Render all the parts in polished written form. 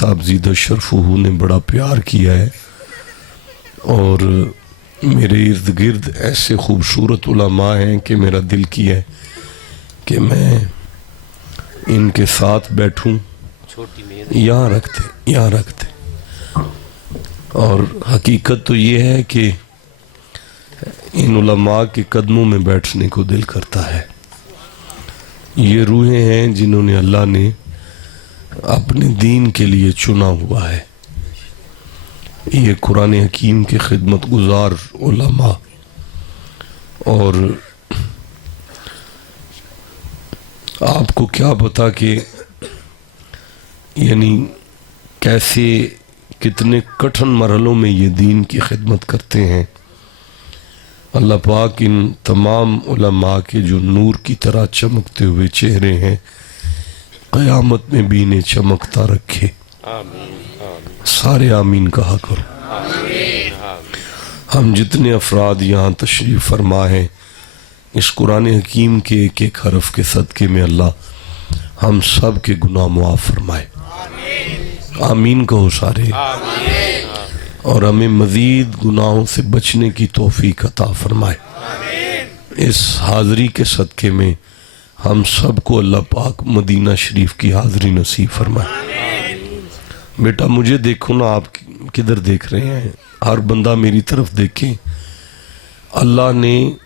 साहब ज़ीदा शरफुहू ने बड़ा प्यार किया है और मेरे इर्द गिर्द ऐसे खूबसूरत उलमा हैं कि मेरा दिल किया है कि मैं इनके साथ बैठूं। यहाँ रखते और हकीकत तो ये है कि इन उलमा के कदमों में बैठने को दिल करता है। ये रूहें हैं जिन्होंने अल्लाह ने अपने दीन के लिए चुना हुआ है। ये कुरान हकीम के खिदमत गुजार उलमा और आपको क्या पता कि यानी कैसे कितने कठिन मरहलों में ये दीन की खिदमत करते हैं। अल्लाह पाक इन तमाम उलमा के जो नूर की तरह चमकते हुए चेहरे हैं क़यामत में भी इन्हें चमकता रखे। सारे आमीन कहा करो। हम जितने अफराद यहाँ तशरीफ़ फरमा हैं इस कुरान हकीम के एक एक हरफ के सदक़े में अल्लाह हम सब के गुनाह मुआफ़ फरमाए। आमीन कहो सारे। और हमें मज़ीद गुनाहों से बचने की तौफीक अता फरमाए। इस हाज़री के सदक़े में हम सब को अल्लाह पाक मदीना शरीफ की हाज़री नसीब फरमाए। बेटा मुझे देखो ना, आप किधर देख रहे हैं? हर बंदा मेरी तरफ देखे। अल्लाह ने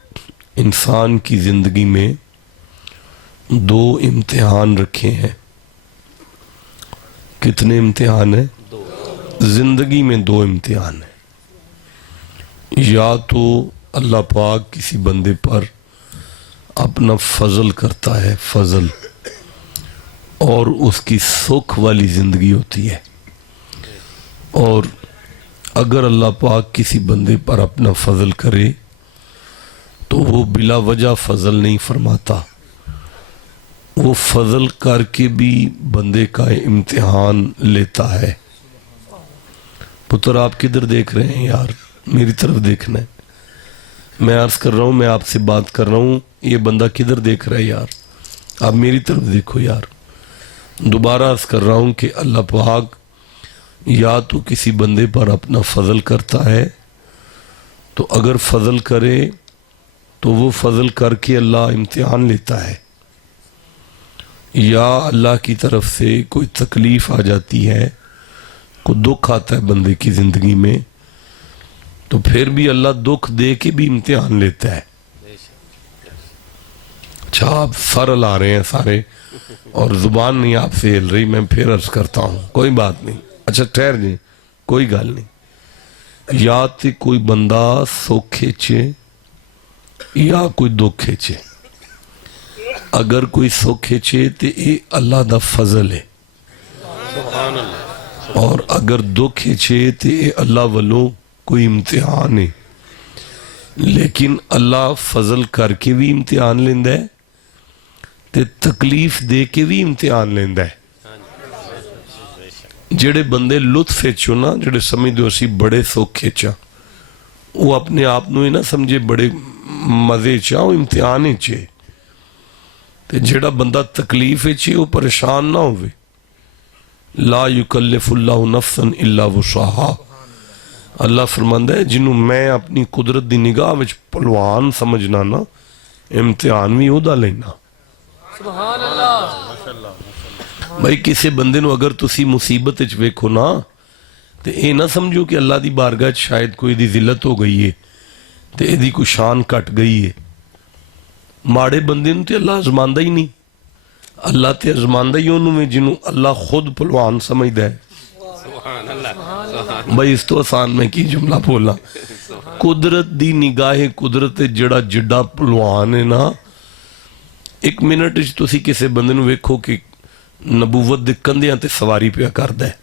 इंसान की ज़िंदगी में दो इम्तिहान रखे हैं। कितने इम्तिहान हैं? ज़िंदगी में दो इम्तिहान है। या तो अल्लाह पाक किसी बंदे पर अपना फजल करता है, फजल, और उसकी सुख वाली ज़िंदगी होती है। और अगर अल्लाह पाक किसी बंदे पर अपना फजल करे तो वो बिला वजह फजल नहीं फरमाता, वो फजल करके भी बंदे का इम्तिहान लेता है। पुत्र आप किधर देख रहे हैं यार? मेरी तरफ देखना है। मैं अर्ज कर रहा हूँ, मैं आपसे बात कर रहा हूँ, ये बंदा किधर देख रहा है यार? आप मेरी तरफ देखो यार। दोबारा अर्ज कर रहा हूँ कि अल्लाह पाक या तो किसी बंदे पर अपना फजल करता है, तो अगर फजल करे तो वो फजल करके अल्लाह इम्तिहान लेता है, या अल्लाह की तरफ से कोई तकलीफ आ जाती है, को दुख आता है बंदे की ज़िंदगी में, तो फिर भी अल्लाह दुख दे के भी इम्तिहान लेता है। अच्छा आप सर ला रहे हैं सारे और ज़ुबान नहीं आपसे हिल रही, मैं फिर अर्ज करता हूँ, कोई बात नहीं। अच्छा ठहर जाए, कोई गल नहीं। या तो कोई बंदा सुख खिंचे या कोई दुख खिंचे। अगर कोई सुख खिंचे तो ये अल्लाह दा फजल है, और अगर दुख खिंचे तो ये अल्लाह वालों कोई इम्तिहान है। लेकिन अल्लाह फजल करके भी इम्तिहान लेंदा है ते तकलीफ दे के भी इम्तिहान लेंदा है। जेड़े बंदे लुत्फ चो ना, जेड़े समझदे असी बड़े सौखे चा, वो अपने आप नूं ही ना समझे बड़े मजे चा, वो इम्तिहान च है। ते जेड़ा बंदा तकलीफ च वो परेशान ना होवे। ला युकल्लिफुल्लाहु नफ्सन इल्ला वुसअहा। अल्लाह फरमांदा है जिन्हों मैं अपनी कुदरत की निगाह विच पहलवान समझना ना, इम्तिहान भी ओदा लेना। सुभान अल्लाह। भाई किसी बंदे नूं अगर तुसी मुसीबत विच वेखो ना, तो ये ना समझो कि अल्लाह की बारगाह शायद कोई दी जिल्लत हो गई है तो यदी कोई शान घट गई है। माड़े बंदे नूं ते अल्लाह आजमांदा ही नहीं। अल्लाह ते आजमांदा ही उन्होंने जिन्हों अल्लाह खुद पहलवान समझदा है। भाई इस तो आसान मैं की जुमला बोला। कुदरत दी निगाहे कुदरत जड़ा जिड्डा पहलवान है ना, एक मिनट तुसी किसी बंदे नूं वेखो कि नबूवत दे कंधियां ते सवारी पिया करदा है,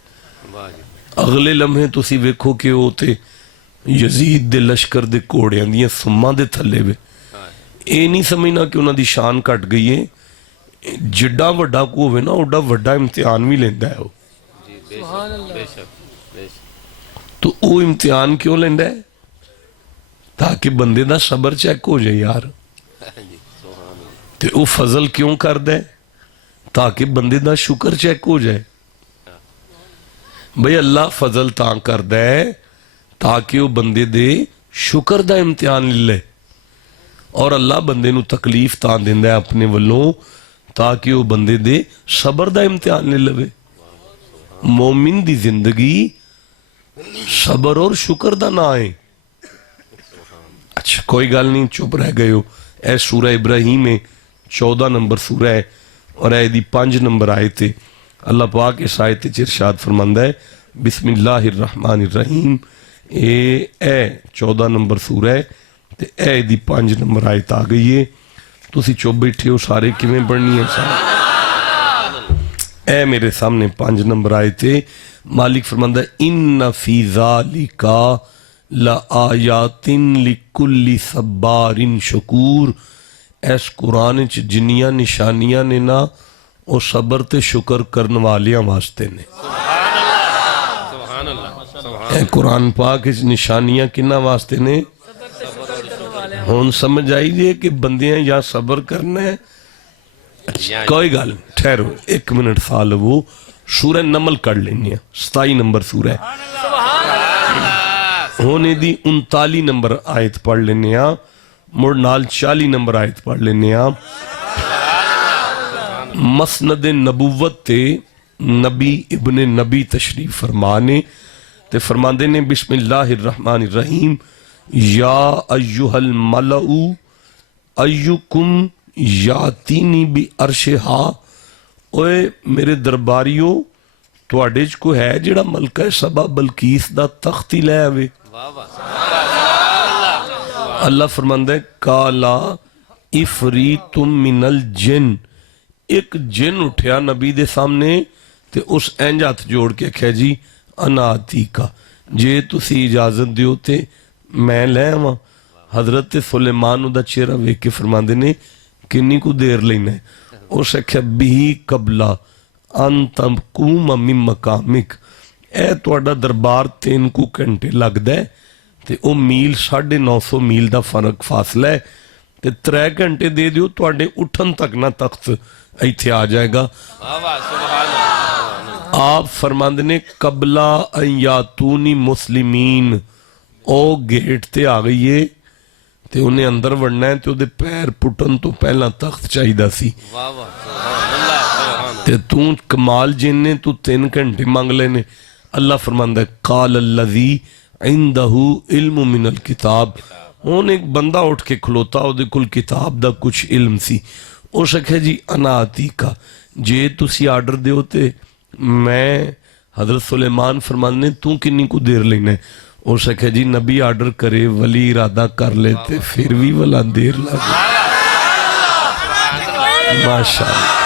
अगले लम्हे तुसी वेखो कि वो ते यजीद दे लश्कर दे घोड़ियां दियां सुम्मां दे थल्ले वे। ये नहीं समझना कि उन्हां दी शान घट गई है। जिड्डा वड्डा को होवे ना, उड्डा वड्डा इम्तिहान भी लेंदा है वो। तो वो इम्तिहान क्यों लेंदा है? ताकि बंदे दा सबर चेक हो जाए यार। ते वो फजल क्यों करदा है? ताकि बंदे दा शुक्र चेक हो जाए। बई अल्लाह फजल तां करदा है ताकि वह बंदे दे शुक्र दा इम्तिहान ले, और अल्लाह बंदे नू तकलीफ तां दिंदा है अपने वल्लों ताकि वह बंदे दे सबर दा इम्तिहान ले लवे। मोमिन दी जिंदगी सबर और शुक्र दा ना है। अच्छा कोई गल नहीं, चुप रह गए हो। ए सूरा इब्राहिम है, 14 नंबर सूरा है और ए दी 5 नंबर आयत है। अल्लाह पाक इस आयत च इरशाद फरमांदा है बिस्मिल्लाहिर्रहमानिर्रहीम। ए 14 नंबर सूरा है ते ए दी 5 नंबर आयत आ गई है। तुसी चुप बैठे हो सारे, किवें पढ़नी है सारे? ए मेरे सामने 5 नंबर आयत है। मालिक फरमांदा है इन्ना फी ज़ालिका ला आयातिन लिकुल्ली सब्बारिन शकूर। इस कुरान च जिन्नियां निशानियां ने ना वो सबर ते शुक्र करने वालियां वास्ते ने। ए कुरान पाक इस निशानियां किन्ना वास्ते ने? हुण समझ आई जे कि बंदियां या सबर करना है। कोई गल ठहरो, 1 मिनट सा लवो। सूरह नमल कर लेनी, 27 नंबर सूरह होने दी 39 नंबर आयत पढ़ लेने, मुड़ नाल 40 नंबर आयत पढ़ लेने। मसनद नबूवत ते नबी इब्ने नबी तशरीफ फरमाने ते फरमांदे ने बिस्मिल्लाहिर्रहमानिर्रहीम या अय्युहल मलऊ अय्युकुम यातीनी बि अर्शिहा। ओए मेरे दरबारियो, तुहाडे च कोई है जिहड़ा मलका सबा बलकीस दा तख्त ही लै आवे? अल्लाह फरमांदा है काला इफरीतुम मिनल जिन। एक जिन उठया नबी दे सामने ते उस इंज हथ जोड़ के आख्या जी अनाती का, जे तुसी इजाजत दियो ते मैं लै आवां। हजरत सुलेमान उदा चेहरा वेख के फरमांदे ने किन्नी को देर लेना? उस आख्या बिही कबला अंतम कूम मिन मकामिक। ए तुहाडा दरबार 3 को घंटे लगदा है ते ओ मील 950 मील दा फर्क फासला है ते 3 घंटे दे दियो तुहाडे उठन तक ना तख्त इत्थे आ जाएगा। आप फरमांदे ने कबला अयातूनी मुस्लिमीन। ओ गेट ते आ गई है ते उन्हें अंदर वड़ना है ते उहदे पैर पुटन तो पहला तख्त चाहिदा सी। ते तू कमाल जिन्ने तू 3 घंटे मंग लेने। अल्लाह फरमांदा काल अल्लज़ी इंदहू इल्मु मिनल किताब। हुण एक बंदा उठ के खलोता, उहदे कोल किताब दा कुछ इल्म सी। उस आख्या जी अनाती का, जे तुसी आर्डर दियो ते मैं हजरत सुलेमान फरमाने तू किन्नी को देर लेना? उस आख्या जी नबी आर्डर करे, वली इरादा कर ले ते फिर भी वला देर लग। माशाअल्लाह।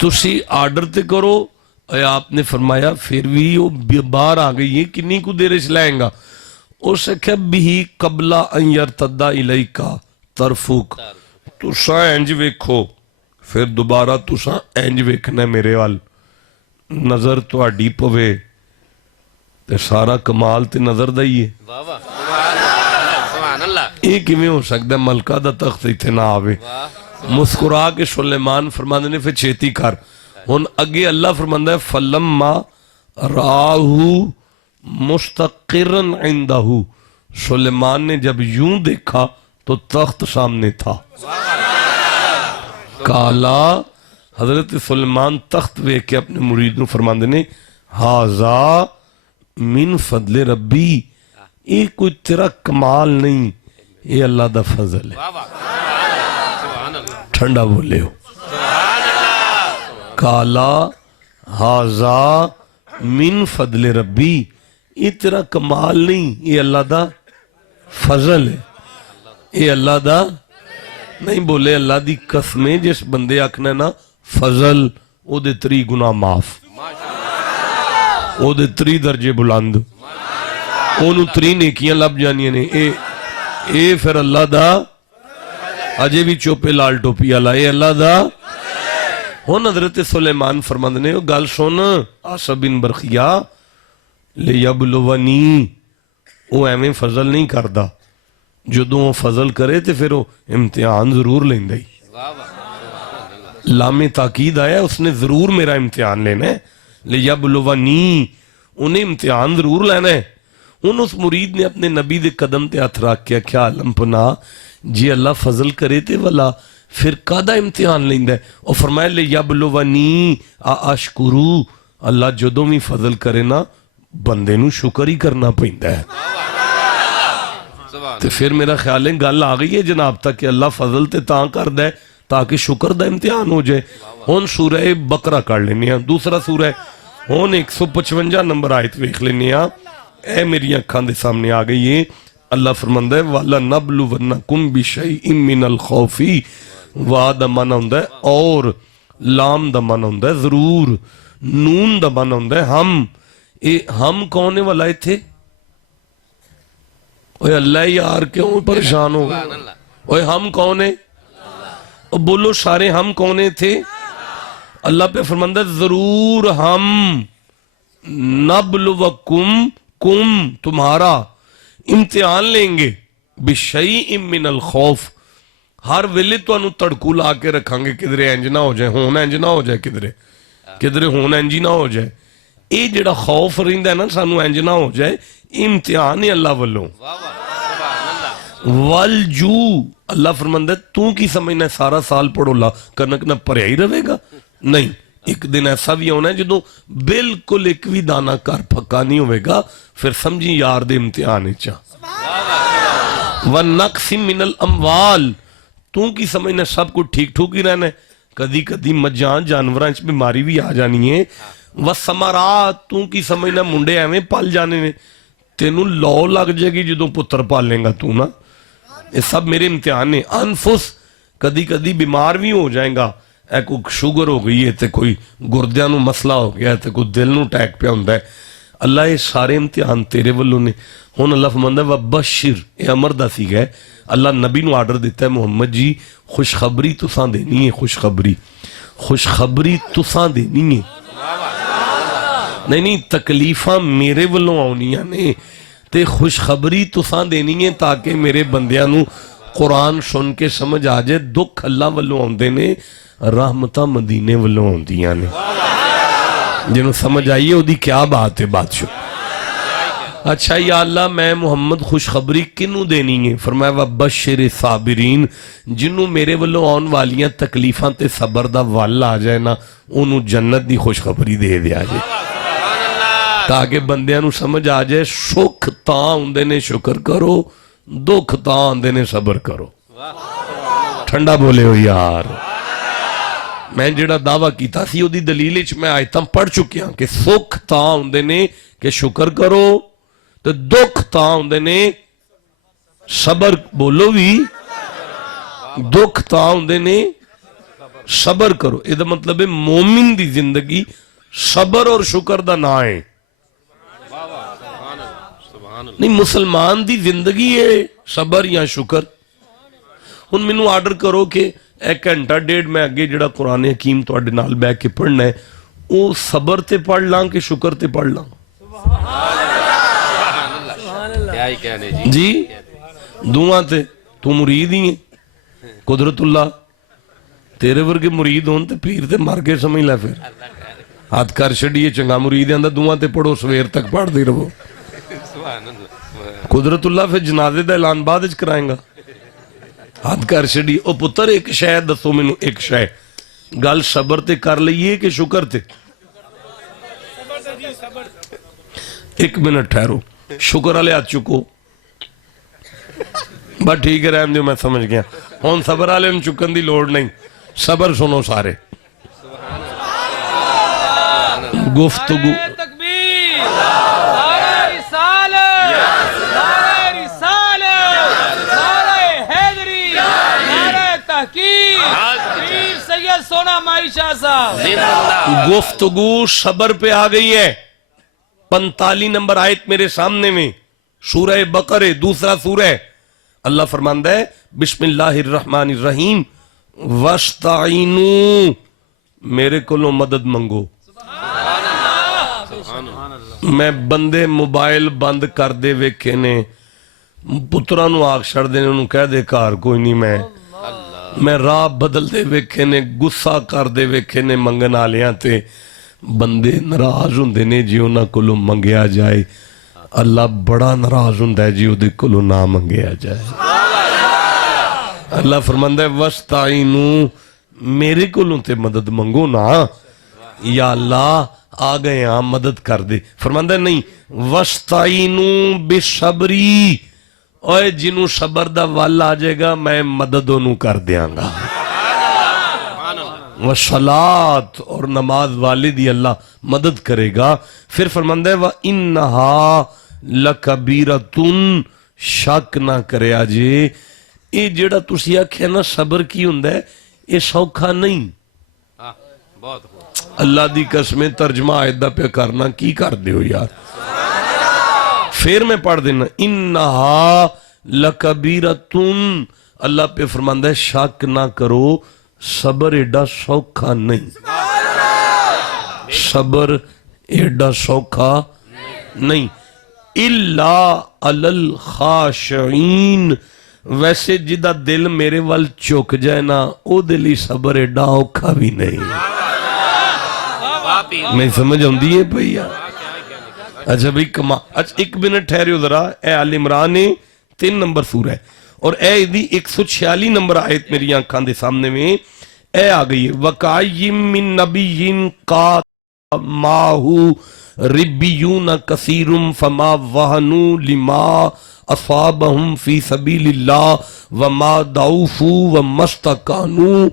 तुसी आर्डर ते करो। आपने फरमाया फिर भी वो बाहर आ गई है, किन्नी को देर च लाएगा? उस आख्या बिही कबला अय्यर तद्दा इलैका तरफुक। तुसा इंज वेखो, फिर दोबारा तुसा इंज वेखना मेरे वाल, नजर तुहाडी पवे ते सारा कमाल ते नजर दा ही है। ये किवें हो सकदा मलका दा तख्त इत्थे ना आवे? मुस्कुरा के सुलेमान फरमांदे ने फिर छेती कर। हुण अगे अल्लाह फरमांदा है फलम्मा राहू मुस्तकिरन इंदहू। सुलेमान ने जब यूं देखा तो तख्त सामने था। काला हजरत सुलेमान तख्त वेख के अपने मुरीद नूं फरमांदे ने हाजा मिन फजले रब्बी। ये कोई तेरा कमाल नहीं, ये अल्लाह दा फजल है। ठंडा बोले हो। काला हाजा मिन फजले रब्बी, ये तेरा कमाल नहीं, ये अल्लाह दा फजल है, ये अल्लाह दा नहीं। बोले अल्लाह दी कसमें, जिस बंदे आखना ना फजल, ओदे 3 गुना माफ, ओदे 3 दर्जे बुलंद, ओनू 3 नेकियां लभ जानियां ने। ए फिर अल्लाह दा अजे भी चोपे लाल टोपी वाला, ये अल्लाह दा। हुण हजरत सुलेमान फरमांदे ने गल सुन आसब बिन बरखिया ले यबलुवनी। वो एवें फजल नहीं करदा, जदों वो फजल करे तो फिर वो इम्तिहान जरूर लैंदा ही। लामे ताकीद आया, उसने जरूर मेरा इम्तिहान लेना है। लियबलुवनी, उन्हें इम्तिहान जरूर लेना है। हुन उस मुरीद ने अपने नबी दे कदम ते हथ रख के आख्या आलम पना जी अल्लाह फजल करे ते वाला फिर कादा इम्तिहान लेंदा है। और फरमाया लियबलुवनी अशकुरू, अल्लाह जदों भी फजल करे ना बंदे नू शुक्र ही करना पैंदा है। तो फिर मेरा ख्याल है गल आ गई है जनाब तक कि अल्लाह फजल ते तां करदा है ताकि शुक्र दा इम्तिहान हो जाए। हुन सूरह बकरा कर लेने आ, दूसरा सूरह हुन 155 नंबर आयत वेख लेने आ। ए मेरी अखां दे सामने आ गई है। अल्लाह फरमांदा है वाला नबलुवन्नकुम बिशैइन मिनल खौफी, वा दा मन हुंदा है और, लाम दा मन हुंदा है जरूर, नून दा मन हुंदा है हम। ए हम कौन है वाला इत्थे? ओए अल्लाह यार क्यों परेशान हो? ओए हम कौन है? बोलो सारे हम कौन थे? अल्लाह पे फरमांदा जरूर हम, नबलुवकुम, कुम तुम्हारा इम्तिहान लेंगे, बिशई मिनल खौफ, हर वेले तुहानू तड़कू ला के रखांगे किधरे इंज ना हो जाए, होन इंज ना हो जाए, किधरे किधरे होन इंज ना हो जाए। ये जिहड़ा खौफ रहिंदा है ना सानू इंज ना हो जाए, इम्तिहान है अल्लाह वल्लों। वल जू, अल्लाह फरमांदा तू की समझना सारा साल पड़ोला कनक ना भरिया ही रहेगा? नहीं, एक दिन ऐसा भी आना है जो बिल्कुल एक भी दाना घर पक्का नहीं होगा, फिर समझी यार दे इम्तिहान च। व नक्सी मिनल अमवाल, तू की समझना सब कुछ ठीक ठूक ही रहना है, कदी कदी मज्जां जानवरां च बीमारी भी आ जानी है। व समारात, तू की समझना मुंडे एवें पल जाने ने, तेनू लौ लग जाएगी जो पुत्र पालेगा तू ना। ये सब मेरे इम्तिहान ने। अनफुस, कदी कदी बीमार भी हो जाएगा, कोई शुगर हो गई है तो कोई गुरदियां नू मसला हो गया तो कोई दिल नू अटैक पे होंदा है। अल्लाह ये सारे इम्तिहान तेरे वल्लों ने। हुन अल्लाह फरमांदा व बशिर, ये अमर दा सीगा है, अल्लाह नबी नू आर्डर दिता है मुहम्मद जी खुशखबरी तुसां देनी है, खुशखबरी खुशखबरी तुसां देनी है। नहीं नहीं, तकलीफां मेरे वल्लों आउणियां ने ते खुशखबरी तुसां देनी है ताकि मेरे बंदियां नू कुरान सुन के समझ आ जाए। दुख अल्लाह वल्लों आउंदे ने, रहमतां मदीने वल्लों आउंदियां ने। जिन्हों समझ आई है ओदी क्या बात है बादशाह। अच्छा या अल्लाह मैं मुहम्मद खुशखबरी किनू देनी है? फरमाया व बशिर साबिरीन, जिन्हों मेरे वल्लों आउण वालियां तकलीफां ते सबर दा वल आ जाए ना, उन्होंने जन्नत दी खुशखबरी दे दिया जाए ताकि बंदियां नू समझ आ जाए सुख तां हुंदे ने शुक्र करो, दुख तां आंदे ने सबर करो। ठंडा बोले हो यार। मैं जिहड़ा दावा कीता सी ओदी दलील विच मैं आयतां पढ़ चुकिया कि सुख तां हुंदे ने कि शुक्र करो ते दुख तां हुंदे ने सबर, बोलो भी दुख तां हुंदे ने सबर करो। इहदा मतलब है मोमिन दी जिंदगी सबर और शुक्र दा नाम है। नहीं, मुसलमान दी जिंदगी है सबर या शुक्र। हुन मैनू आर्डर करो कि एक घंटा डेढ़ मैं अगे जिहड़ा कुरान हकीम तुहाडे नाल बैठ के पढ़ना है वो सबर ते पढ़ लां कि शुक्र ते पढ़ लां? जी दुआं ते। तू मुरीद ही है, कुदरतुल्लाह तेरे वर्गे मुरीद होन ते पीर ते मर के समझ लै। फिर हाथ कर छड़िए, चंगा मुरीद आंदा दुआं ते पढ़ो सवेर तक पढ़ते रहो। कुदरतुल्लाह फिर जनाजे का ऐलान बाद च कराएगा। हद कर छड़ी। ओ पुत्र एक शै दसो मैनू, एक शै गल सबर ते कर लईए कि शुक्र ते? एक मिनट ठहरो, शुक्र वाले हाथ चुको। बस ठीक है, रहन दो, मैं समझ गया। हुण सबर वाले चुकन की लोड़ नहीं। सबर सुनो सारे। गुफ्तगू गुफ्तगू सबर पे आ गई है। 45 नंबर आयत मेरे सामने में, सूरह बकरे दूसरा सूरह। अल्लाह फरमांदा है बिस्मिल्लाहिर्रहमानिर्रहीम वस्ताइनू, मेरे कोलों मदद मंगो। मैं बंदे मोबाइल बंद कर दे वेखे ने, पुत्रा नू आख छड़दे ने, उन्होंने कह दे घर कोई नहीं, मैं मैं राह बदलते वेखे ने, गुस्सा करते वेखे ने मंगन वालियां ते बंदे नाराज हुंदे ने जी उन्हां कोलों मंगिया जाए। अल्लाह बड़ा नाराज हुंदा है जी उहदे कोलों ना मंगिया जाए। अल्लाह फरमांदा है वस्ताइनू, मेरे कोलों ते मदद मंगो ना। या अल्लाह आ गए हाँ मदद कर दे। फरमांदा नहीं वस्ताइनू बिसबरी, ओए जिन्हों सबर दा वल आ जाएगा मैं मदद ओनू कर दियांगा। वसलात, और नमाज वाले दी अल्लाह मदद करेगा। फिर फरमांदा है व इन्नहा लकबीरतुन, शक ना करया जे ये जेड़ा तुसी आख्या ना सबर की हुंदा है ये सौखा नहीं। अल्लाह दी कसमें तर्जमा आयत दा पे करना की कर दे हो यार। फिर मैं पढ़ देना इन्नहा लकबीरतुन, अल्लाह पे फरमांदा है शक ना करो सबर एडा सौखा नहीं। सबर एडा सौखा नहीं। इल्ला अलल खाशिईन, वैसे जिदा दिल मेरे वाल झुक जाए ना ओदे लई सबर एडा औखा भी नहीं। मैं समझ आउंदी है भैया। अच्छा भाई कमा, अच्छा एक मिनट ठहरियो जरा। ए आल इमरान 3 नंबर सूरा है और ए इदी 146 नंबर आयत मेरी आंखां दे सामने में ए आ गई है। वकायिम मिन नबिय्यिन का माहू रिब्बियून कसीरुम फमा वहनु लिमा असाबहुम फी सबीलिल्लाह वमा दाऊफू व मस्तकानू।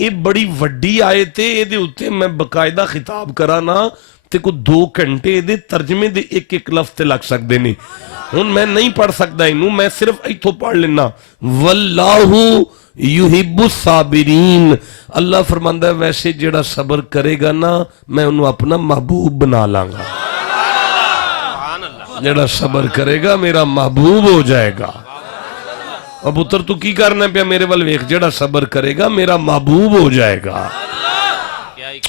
ये बड़ी वड्डी आयत है, ये उत्ते मैं बकायदा खिताब करा ना ते को 2 घंटे ये तर्जमे दे एक एक लफ्ज ते लग सकते ने। हुण मैं नहीं पढ़ सकता इनू, मैं सिर्फ इथों पढ़ लेना। वल्लाहु युहिब्बुस साबिरीन, अल्लाह फरमांदा है वैसे जेड़ा सबर करेगा ना मैं उन्हें अपना महबूब बना लांगा। जेड़ा सबर करेगा मेरा महबूब हो जाएगा। अब पुत्र तू की करना पिया मेरे वाल वेख, जेड़ा सबर करेगा मेरा महबूब हो जाएगा।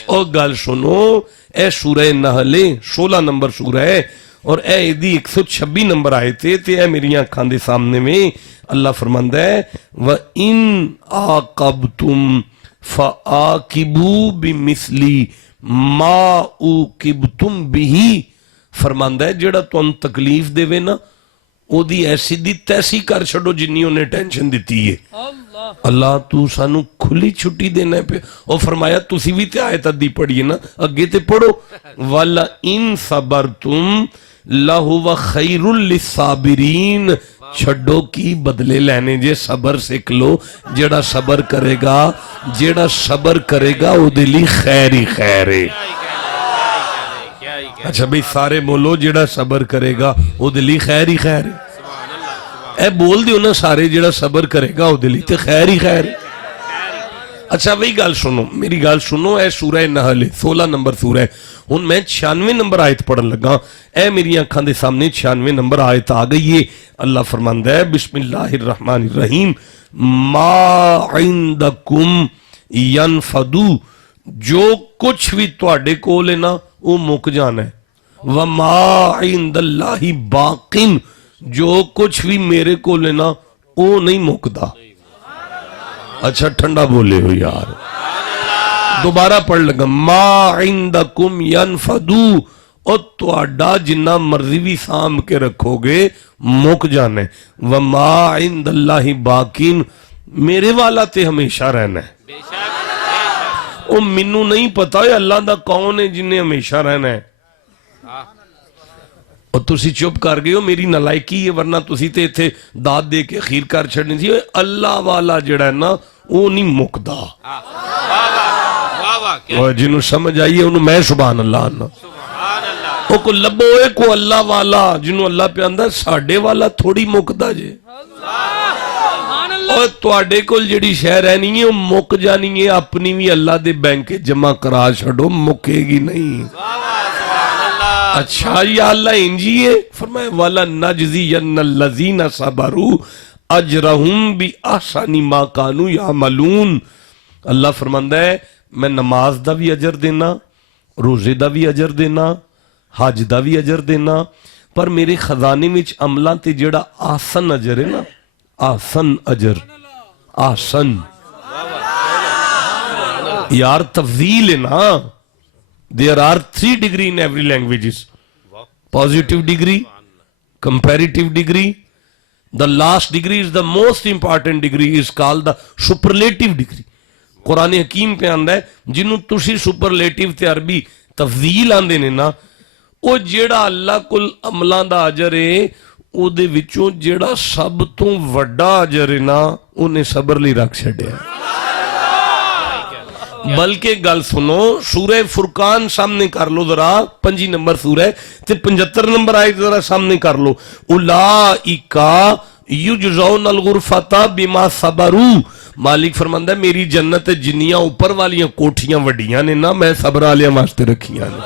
और गल सुनो, ए सूरह नहले 16 नंबर सूरह है और ए इदी 126 नंबर आए थे ते ए मेरी आंखां दे सामने में अल्लाह फरमांदा है व इन आकबतुम फआकिबू बिमिसली मा उकिबतुम बिही। फरमांदा है जेड़ा तुहानू तकलीफ देवे ना ओदी ऐसी दी तैसी कर छड़ो जिन्नी उन्हें टेंशन दी है। अल्लाह तू सानू खुली छुट्टी देना पे। और फरमाया तुसी भी ते आयत अद्धी पढ़िए ना, अगे ते पढ़ो। वाला इन सबरतुम लहुव खैरुल लिस्साबिरीन, छड्डो की बदले लेने जे सबर सीख लो। जेड़ा सबर करेगा, जेड़ा सबर करेगा ओदे लई खैर ही खैर है। अच्छा भाई सारे बोलो जेड़ा सबर करेगा ओदे लई खैर ही खैर है। ए बोल दियो ना सारे जेड़ा सबर करेगा ओदे लई ते खैर ही खैर है। अच्छा भाई गल सुनो, मेरी गल सुनो। ए सूरह नहल 16 नंबर सूरह है। हुण मैं 96 नंबर आयत पढ़न लगा। ए मेरी आंखां दे सामने 96 नंबर आयत आ गई है। अल्लाह फरमांदा है बिस्मिल्लाहिर रहमानिर रहीम मा इंदकुम यनफदू, जो कुछ भी तुहाडे कोल है ना वो मुक जाना है। व मा इंदल्लाहि बाकिन, जो कुछ भी मेरे कोल है ना वो नहीं मुकदा। अच्छा ठंडा बोले हो यार, दोबारा पढ़ लगा। मा इंदकुम यनफदू, और तुहाडा जिन्ना मर्जी भी साम के रखोगे मुक जाने। व मा इंदल्लाहि बाकिन, मेरे वाला ते हमेशा रहना है। ओ मैनू नहीं पता अल्लाह दा कौन है जिन्हें हमेशा रहना है। और तुसी चुप कर गए हो, मेरी नलायकी है, वरना तुसी ते इत्थे दाद दे के अखीर कर छड़नी सी। अल्लाह वाला जेड़ा है ना वो नहीं मुकदा। और जिन्हों समझ आई है उन्होंने मैं सुभान अल्लाह ना ओ को लभो है को अल्लाह वाला जिन्हों अल्लाह पे आंदा साडे वाला थोड़ी मुकदा जे। और तुहाडे कोल जिहड़ी शै रहनी है वो मुक जानी है, अपनी भी अल्लाह दे बैंक जमा करा छड़ो, मुकेगी नहीं। अच्छा या अल्लाह इंजी है, फरमाया वाला नजज़ियन्नल्लज़ीना सबरू अजरहुम बि अहसनि मा कानू यामलून। अल्लाह फरमांदा है मैं नमाज दा भी अजर देना, रोजे दा भी अजर देना, हज दा भी अजर देना, पर मेरे खजाने में अमलां ते जेड़ा आसन अजर है ना, आसन अजर, आसन यार तफजील है ना। There are 3 degree in every languages, positive degree, comparative degree, the last degree is the most important degree, is called the superlative degree. कुरान हकीम पे आंदा है जिन्हों तुसी सुपरलेटिव ते अरबी तफजील आंदे ने ना, वो जेड़ा अल्लाह कोल अमलां दा अजर है ਉਹਦੇ ਵਿੱਚੋਂ ਜਿਹੜਾ ਸਭ ਤੋਂ ਵੱਡਾ ਅਜਰ ਹੈ ਨਾ ਉਹਨੇ ਸਬਰ ਲਈ ਰੱਖ ਛੱਡਿਆ। बल्कि गल सुनो, सूरह फुरकान सामने कर लो जरा, 5 नंबर सूरह ते 75 नंबर आयत जरा सामने कर लो। उलाइका युजज़ौनल गुरफता बिमा सबरू, मालिक फरमांदा मेरी जन्नत जिन्नियां ऊपर वालियां कोठियां वड्डियां ने ना, मैं सबर वालियां वास्ते रखियां ने।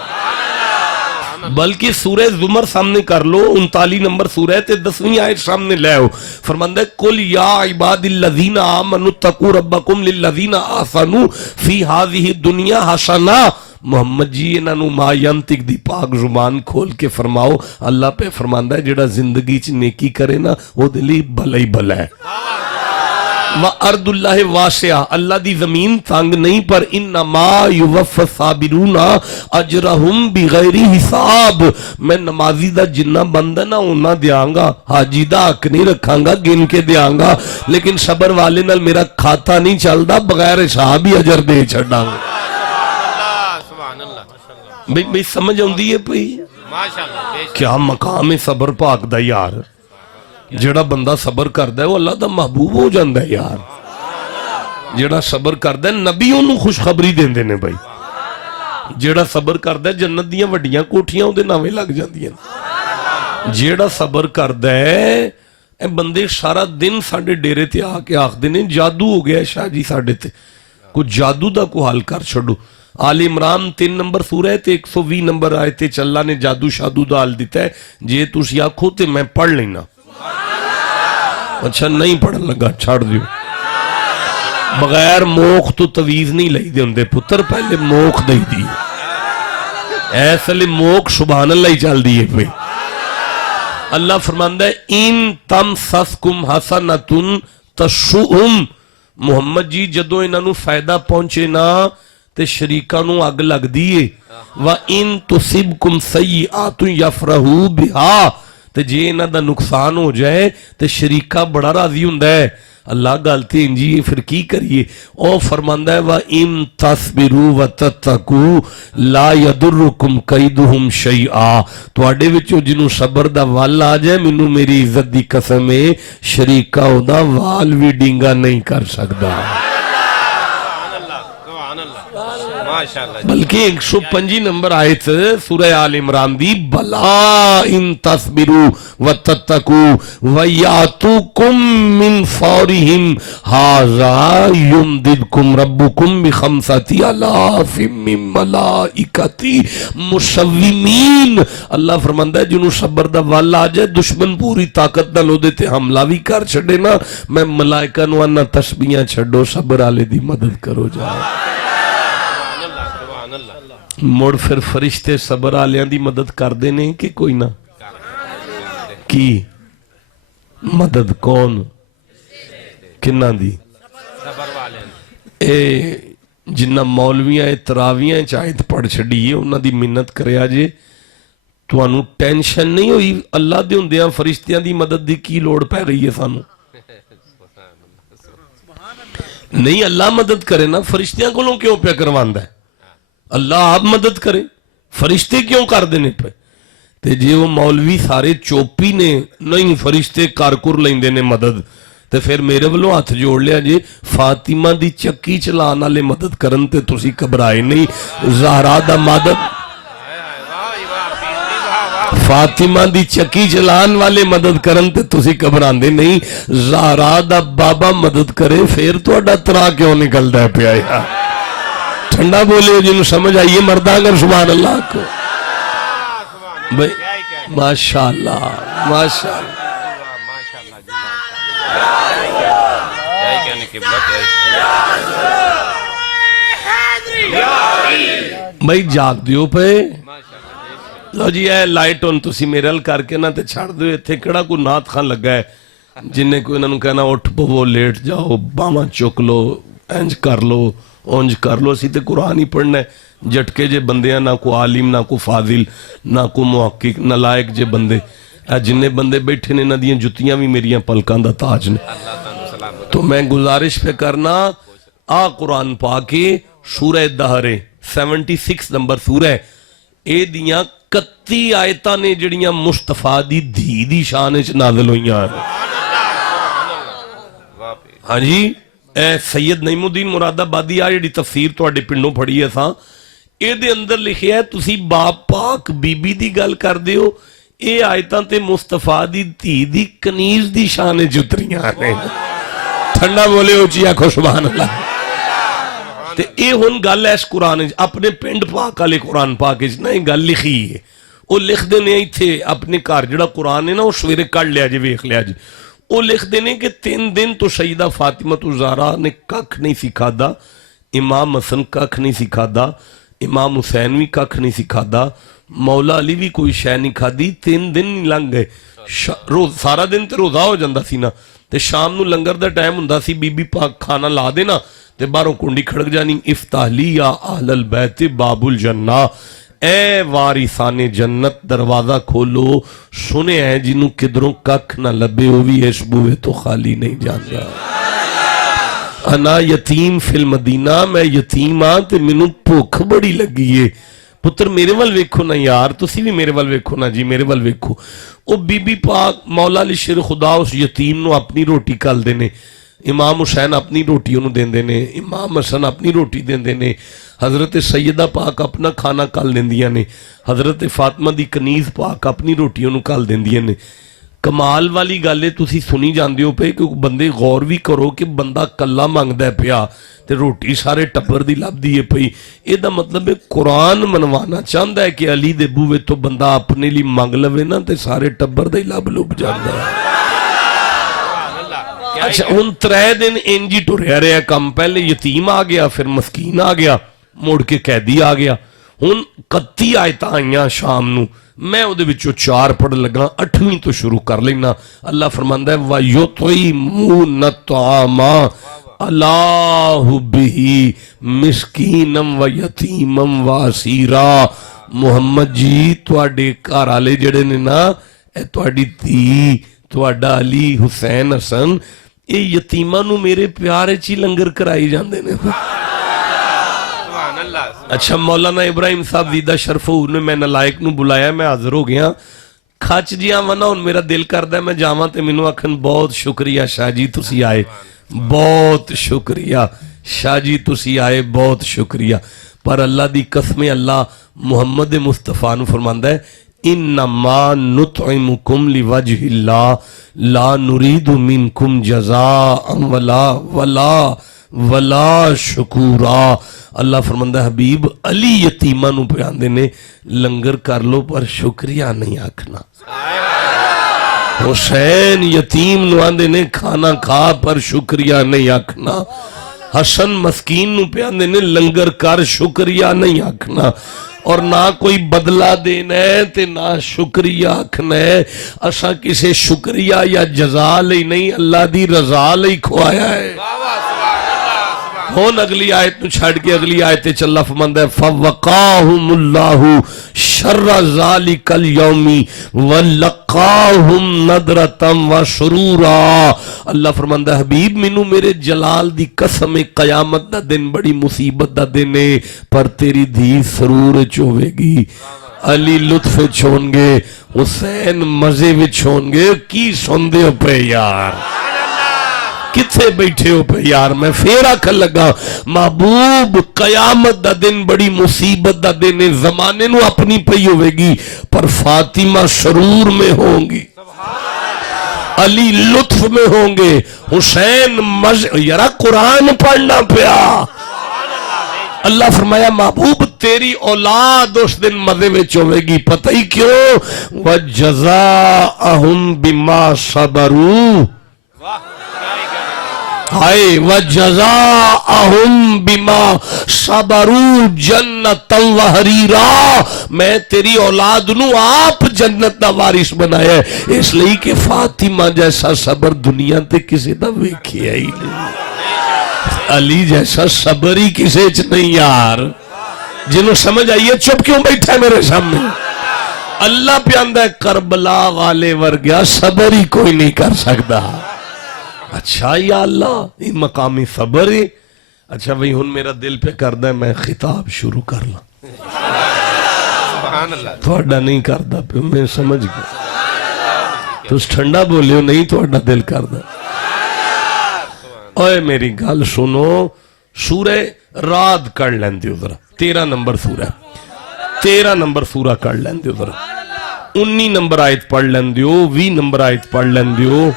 बल्कि सूरह जुमर सामने कर लो, 39 नंबर सूरह ते 10वीं आयत सामने ले आओ। फरमांदा कुल या इबादिल्लज़ीना आमनु तकू रब्बकुम लिल्लज़ीना आसनु फी हाज़िही दुनिया हसना। मोहम्मद जी इन्हां नूं मा यंतिक दी पाक जुबान खोल के फरमाओ, अल्लाह पे फरमांदा है जेड़ा जिंदगी च नेकी करे ना ओदे लई भला ही भला है। व अर्दुल्लाह वासिया, अल्लाह दी जमीन तंग नहीं, पर इन्नमा युवफ़्फ़ा साबिरूना अजरहुम बिगैरि हिसाब। मैं नमाजी दा जिन्ना बंदा ना उन्ना देंगा, हाजी दा हक नहीं रखांगा, गिन के देंगा, लेकिन सबर वाले नाल मेरा खाता नहीं चलता, बगैर हिसाब ही अजर दे छड़ांगा। भाई समझ आउंदी है भाई, क्या मकाम है सबर पाक दा यार। जेड़ा बंदा सबर करदा है वो अल्लाह दा महबूब हो जाता है यार। जेड़ा सबर करदा है नबी ओनू खुशखबरी देंदे ने भाई। जेड़ा सबर करदा है जन्नत दियां वड्डियां कोठियां उहदे नावे लग जांदियां। जेड़ा सबर करदा है, ए बंदे सारा दिन साडे डेरे ते आके आखदे ने जादू हो गया शाह जी साडे ते, कोई जादू दा कोई हल कर छड्डो। आल इमरान 3 नंबर सूरह ते 120 नंबर आयत ते अल्लाह ने जादू शादू दा हल दिता है। जे तुसी आखो ते मैं पढ़ लेना। अच्छा नहीं पढ़न लगा छड़ दियो। बगैर मोख तो तवीज नहीं लई दे हुंदे पुत्र, पहले मोख दई दी। ऐसले मोख सुभान अल्लाह ही चल दी है भाई। अल्लाह फरमांदा है इन तमससकुम हसनतुन तशुहुम। मुहम्मद जी जदों इन्हां नूं फायदा पहुंचे ना ते शरीकां नूं अग लगदी है। व इन तुसिबकुम सय्यिआतुन यफरहू बिहा, ते जे इन्हां दा नुकसान हो जाए तो शरीका बड़ा राजी हुंदा है। अल्लाह गल ते इंजी फिर की करिए। ओ फरमांदा है व इम तस्बिरू व तत्तकू ला यदुरुकुम कैदुहुम शैआ। तुहाडे विचों जिन्हों सबर दा वल आ जाए, मैनू मेरी इज्जत दी कसम है, शरीका ओदा वाल भी डींगा नहीं कर सकदा। बल्कि 125 नंबर आयत सूरह आल इमरान दी, बला इन तस्बिरू व तत्तकू व यातुकुम मिन फौरिहिम हाजा युमदिदकुम रब्बुकुम बिखमसति अलाफिम मिन मलाइकति मुसव्विमीन। अल्लाह फरमांदा है जिन्हों सबर दा वल आ जाए, दुश्मन पूरी ताकत नाल ओदे ते हमला भी कर छड़े ना, मैं मलाइका नूं आना तस्बीहां छड्डो, सबर वाले दी मदद करो जाओ। मुड़ फिर फरिश्ते सबर आलियां दी मदद करते ने कि कोई ना? की मदद कौन किन्ना दी? ए जिन्ना मौलवियां तरावियां आयत पढ़ छड़ी है उन्हां दी मिन्नत करया जे, तुहानू टेंशन नहीं हुई अल्लाह दे हुंदियां फरिश्तियां दी मदद दी की लोड़ पै रही है सानू? नहीं अल्लाह मदद करे ना, फरिश्तियां कोलों क्यों पे करवांदा है? अल्लाह आप मदद करे, फरिश्ते क्यों कर देने पे? ते जे वो मौलवी सारे चोपी ने, नहीं फरिश्ते कारकुर लेंदे ने मदद, ते फिर मेरे वालों हाथ जोड़ लिया जे फातिमा दी चक्की चलाने वाले मदद करन ते तुसी घबराए नहीं। ज़हरा दा मदद, फातिमा दी चक्की चलान वाले मदद करन ते तुसी घबरांदे नहीं। ज़हरा दा बाबा मदद करे फिर तुहाडा तरा क्यों निकलदा है पिया यार? ठंडा बोले जिन्हों समझ आइए मर्दा अगर सुभान अल्लाह को भाई। माशाअल्लाह माशाअल्लाह भाई जाग दियो पे। लो जी ए लाइट हुन तुसी मेरे हल करके ना ते छड़ दो। इत्थे किहड़ा कोई नात खान लगा है जिन्हें कोई इन्हों कहना उठ पवो लेट जाओ बावां चुक लो इंज कर लो उंज कर लो, असी तो कुरान ही पढ़ना है। झटके जे बंदे ना को आलिम ना को फाजिल ना को मुहक्किक नलायक जे बंदे, जिन्ने बंदे बैठे ने इन्हां दियां जुत्तियां भी मेरियां पलकां दा ताज ने। तो मैं गुजारिश पे करना, आ कुरान पाके सूरह दहरे 76 नंबर सूरह ए दियां 31 आयतां ने जिहड़ियां मुस्तफा दी धी दी शान च नाज़िल होईयां। हाँ जी, ए सैयद नईमुद्दीन मुरादाबादी आ जिहड़ी तफसीर तुहाडे पिंडों फड़ी है सां, ਇਹਦੇ अंदर लिखिया तुसी बाप पाक बीबी दी गल करदे हो, ये आयतां ते मुस्तफा दी धी दी कनीज दी शान च उतरियां ने। ठंडा बोले उची आखो सुभान अल्लाह। ते ये हुण गल इस कुरान अपने पिंड पाक वाले कुरान पाक च ना गल लिखी है, वो लिखते ने इत्थे अपने घर जिहड़ा कुरान है ना, वो सवेरे कढ़ लिया जे वेख लिया जे। वो लिखते ने कि 3 दिन तो सईदा फातिमा तो ज़हरा ने कख नहीं सिखादा, इमाम हसन कख नहीं सिखादा, इमाम हुसैन भी कख नहीं सिखादा, मौला अली भी कोई शै नहीं खाधी। 3 दिन नहीं लंघ गए, रोज सारा दिन तो रोजा हो जाता सी ना, ते शाम नूं लंगर दा टाइम हुंदा सी, बीबी पाक खाना ला देना ते बाहरों कुंडी खड़क जानी, इफ्ताहली या अहलल बैत बाबुल जन्ना, ए वारिसाने जन्नत दरवाजा खोलो, सुने है जिन्हों किधरों कख ना लभे वो भी इस बूहे तो खाली नहीं जाता। अना यतीम फिल मदीना, मैं यतीम हाँ ते मैनू भुख बड़ी लगी है। पुत्र मेरे वाल वेखो ना यार, तुसी भी मेरे वाल वेखो ना जी, मेरे वाल वेखो। वो बीबी पाक मौला अली शेर खुदा उस यतीम नू अपनी रोटी घलदे ने, इमाम हुसैन अपनी रोटी उन्होंने देंदे ने, इमाम हसन अपनी रोटी देंदे ने, हजरत सैयदा पाक अपना खाना घल देंदियां ने, हजरत फातिमा दी कनीज पाक अपनी रोटी उन्होंने घल देंदियां ने। कमाल वाली गल है, तुसी सुनी जांदे हो पे कि बंदे गौर भी करो कि बंदा कला मंगदा पिया ते रोटी सारे टब्बर दी लभदी है पई। एदा मतलब है कुरान मनवाना चाहता है कि अली दे बूहे तो बंदा अपने लिए मंग लवे ना ते सारे टब्बर दा ही लभ लुभ जांदा है। अच्छा हुण 3 दिन इंज ही टुरिया रहा काम, पहले यतीम आ गया, फिर मस्कीन आ गया, मुड़ के कैदी आ गया। हुण 31 आयतां आईयां शाम नूं, मैं उहदे विचों 4 पढ़ लगा, 8वीं तो शुरू कर लेना। अल्लाह फरमांदा है वयुतइमून तआमा अलाहु बिही मिस्कीनम व यतीमम व असीरा। मुहम्मद जी तुहाडे घर वाले जिहड़े ने ना, ए तुहाडी धी तुहाडा अली हुसैन हसन, ये यतीमां नूं मेरे प्यार च ही लंगर कराई जांदे ने। अच्छा मौलाना इब्राहिम साहब जीदा शरफूर ने मैं नलायक नूं बुलाया, मैं हाजिर हो गया, खच जिया वना हुण मेरा दिल करदा मैं जावां ते मैनूं आखन बहुत शुक्रिया शाह जी तुसी आए, बहुत शुक्रिया शाह जी तुसी आए, बहुत शुक्रिया। पर अल्लाह दी कसम अल्लाह मुहम्मद मुस्तफा नूं फरमांदा है इन्नमा नुतइमुकुम लिवजहिल्लाह ला नुरीदु मिनकुम जज़ाअन वला शुकूरा। अल्लाह फरमांदा हबीब अली यतीमा नूं पिआंदे ने लंगर कर लो पर शुक्रिया नहीं आखना। हुसैन यतीम नूं आंदे ने खाना खा पर शुक्रिया नहीं आखना। हसन मस्कीन नूं पिआंदे ने लंगर कर शुक्रिया नहीं आखना। और ना कोई बदला देना है ते ना शुक्रिया आखना है। असा किसी शुक्रिया या जजा लई नहीं, अल्लाह दी रजा लई खुआया है। हुण अगली आयत नूं छड्ड के अगली आयत च अल्लाह फरमांदा है फवकाहुमुल्लाहु शर्रा ज़ालिकल यौमी व लकाहुम नदरतम व सुरूरा। अल्लाह फरमांदा हबीब मैनू मेरे जलाल दी कसम है कयामत दा दिन बड़ी मुसीबत दा दिन है, पर तेरी धी सरूर च होवेगी, अली लुत्फ च होणगे, हुसैन मजे विच होणगे। की सुनदे हो पे यार, किथे बैठे हो पे यार। मैं फिर आखन लगा महबूब कयामत दा दिन बड़ी मुसीबत दा दिन है, जमाने नू अपनी पई होवेगी पर फातिमा सरूर में होंगी, अली लुत्फ में होंगे, हुसैन मज यारा कुरान पढ़ना पिया। अल्लाह फरमाया महबूब तेरी औलाद उस दिन मजे में होवेगी, पता ही क्यों, व जज़ाअहुम बिमा सबरू हाय व जज़ाअहुम बिमा सबरू जन्नतन व हरीरा। मैं तेरी औलाद नू आप जन्नत दा वारिस बनाया है, इसलिए कि फातिमा जैसा सबर दुनिया ते किसी दा वेखिया ही नहीं। अली जैसा सबर ही किसी च नहीं यार। जिन्हों समझ आई है चुप क्यों बैठा है मेरे सामने? अल्लाह पे आंदा है करबला वाले वर्गा सबर ही कोई नहीं कर सकता। अच्छा या अल्लाह ये मकामी सबर है। अच्छा भाई हुन मेरा दिल पे करदा है मैं खिताब शुरू कर ला। थोड़ा नहीं करदा पे मैं समझ गया। तुस ठंडा बोलियो नहीं थोड़ा दिल करदा। ओए मेरी गल सुनो, सूरे रात कर लेंदे हो जरा। 13 नंबर सूरा, 13 नंबर सूरा कर लेंदे हो जरा। 19 नंबर आयत पढ़ लेंदे हो, 20 नंबर आयत पढ़ लेंदे हो,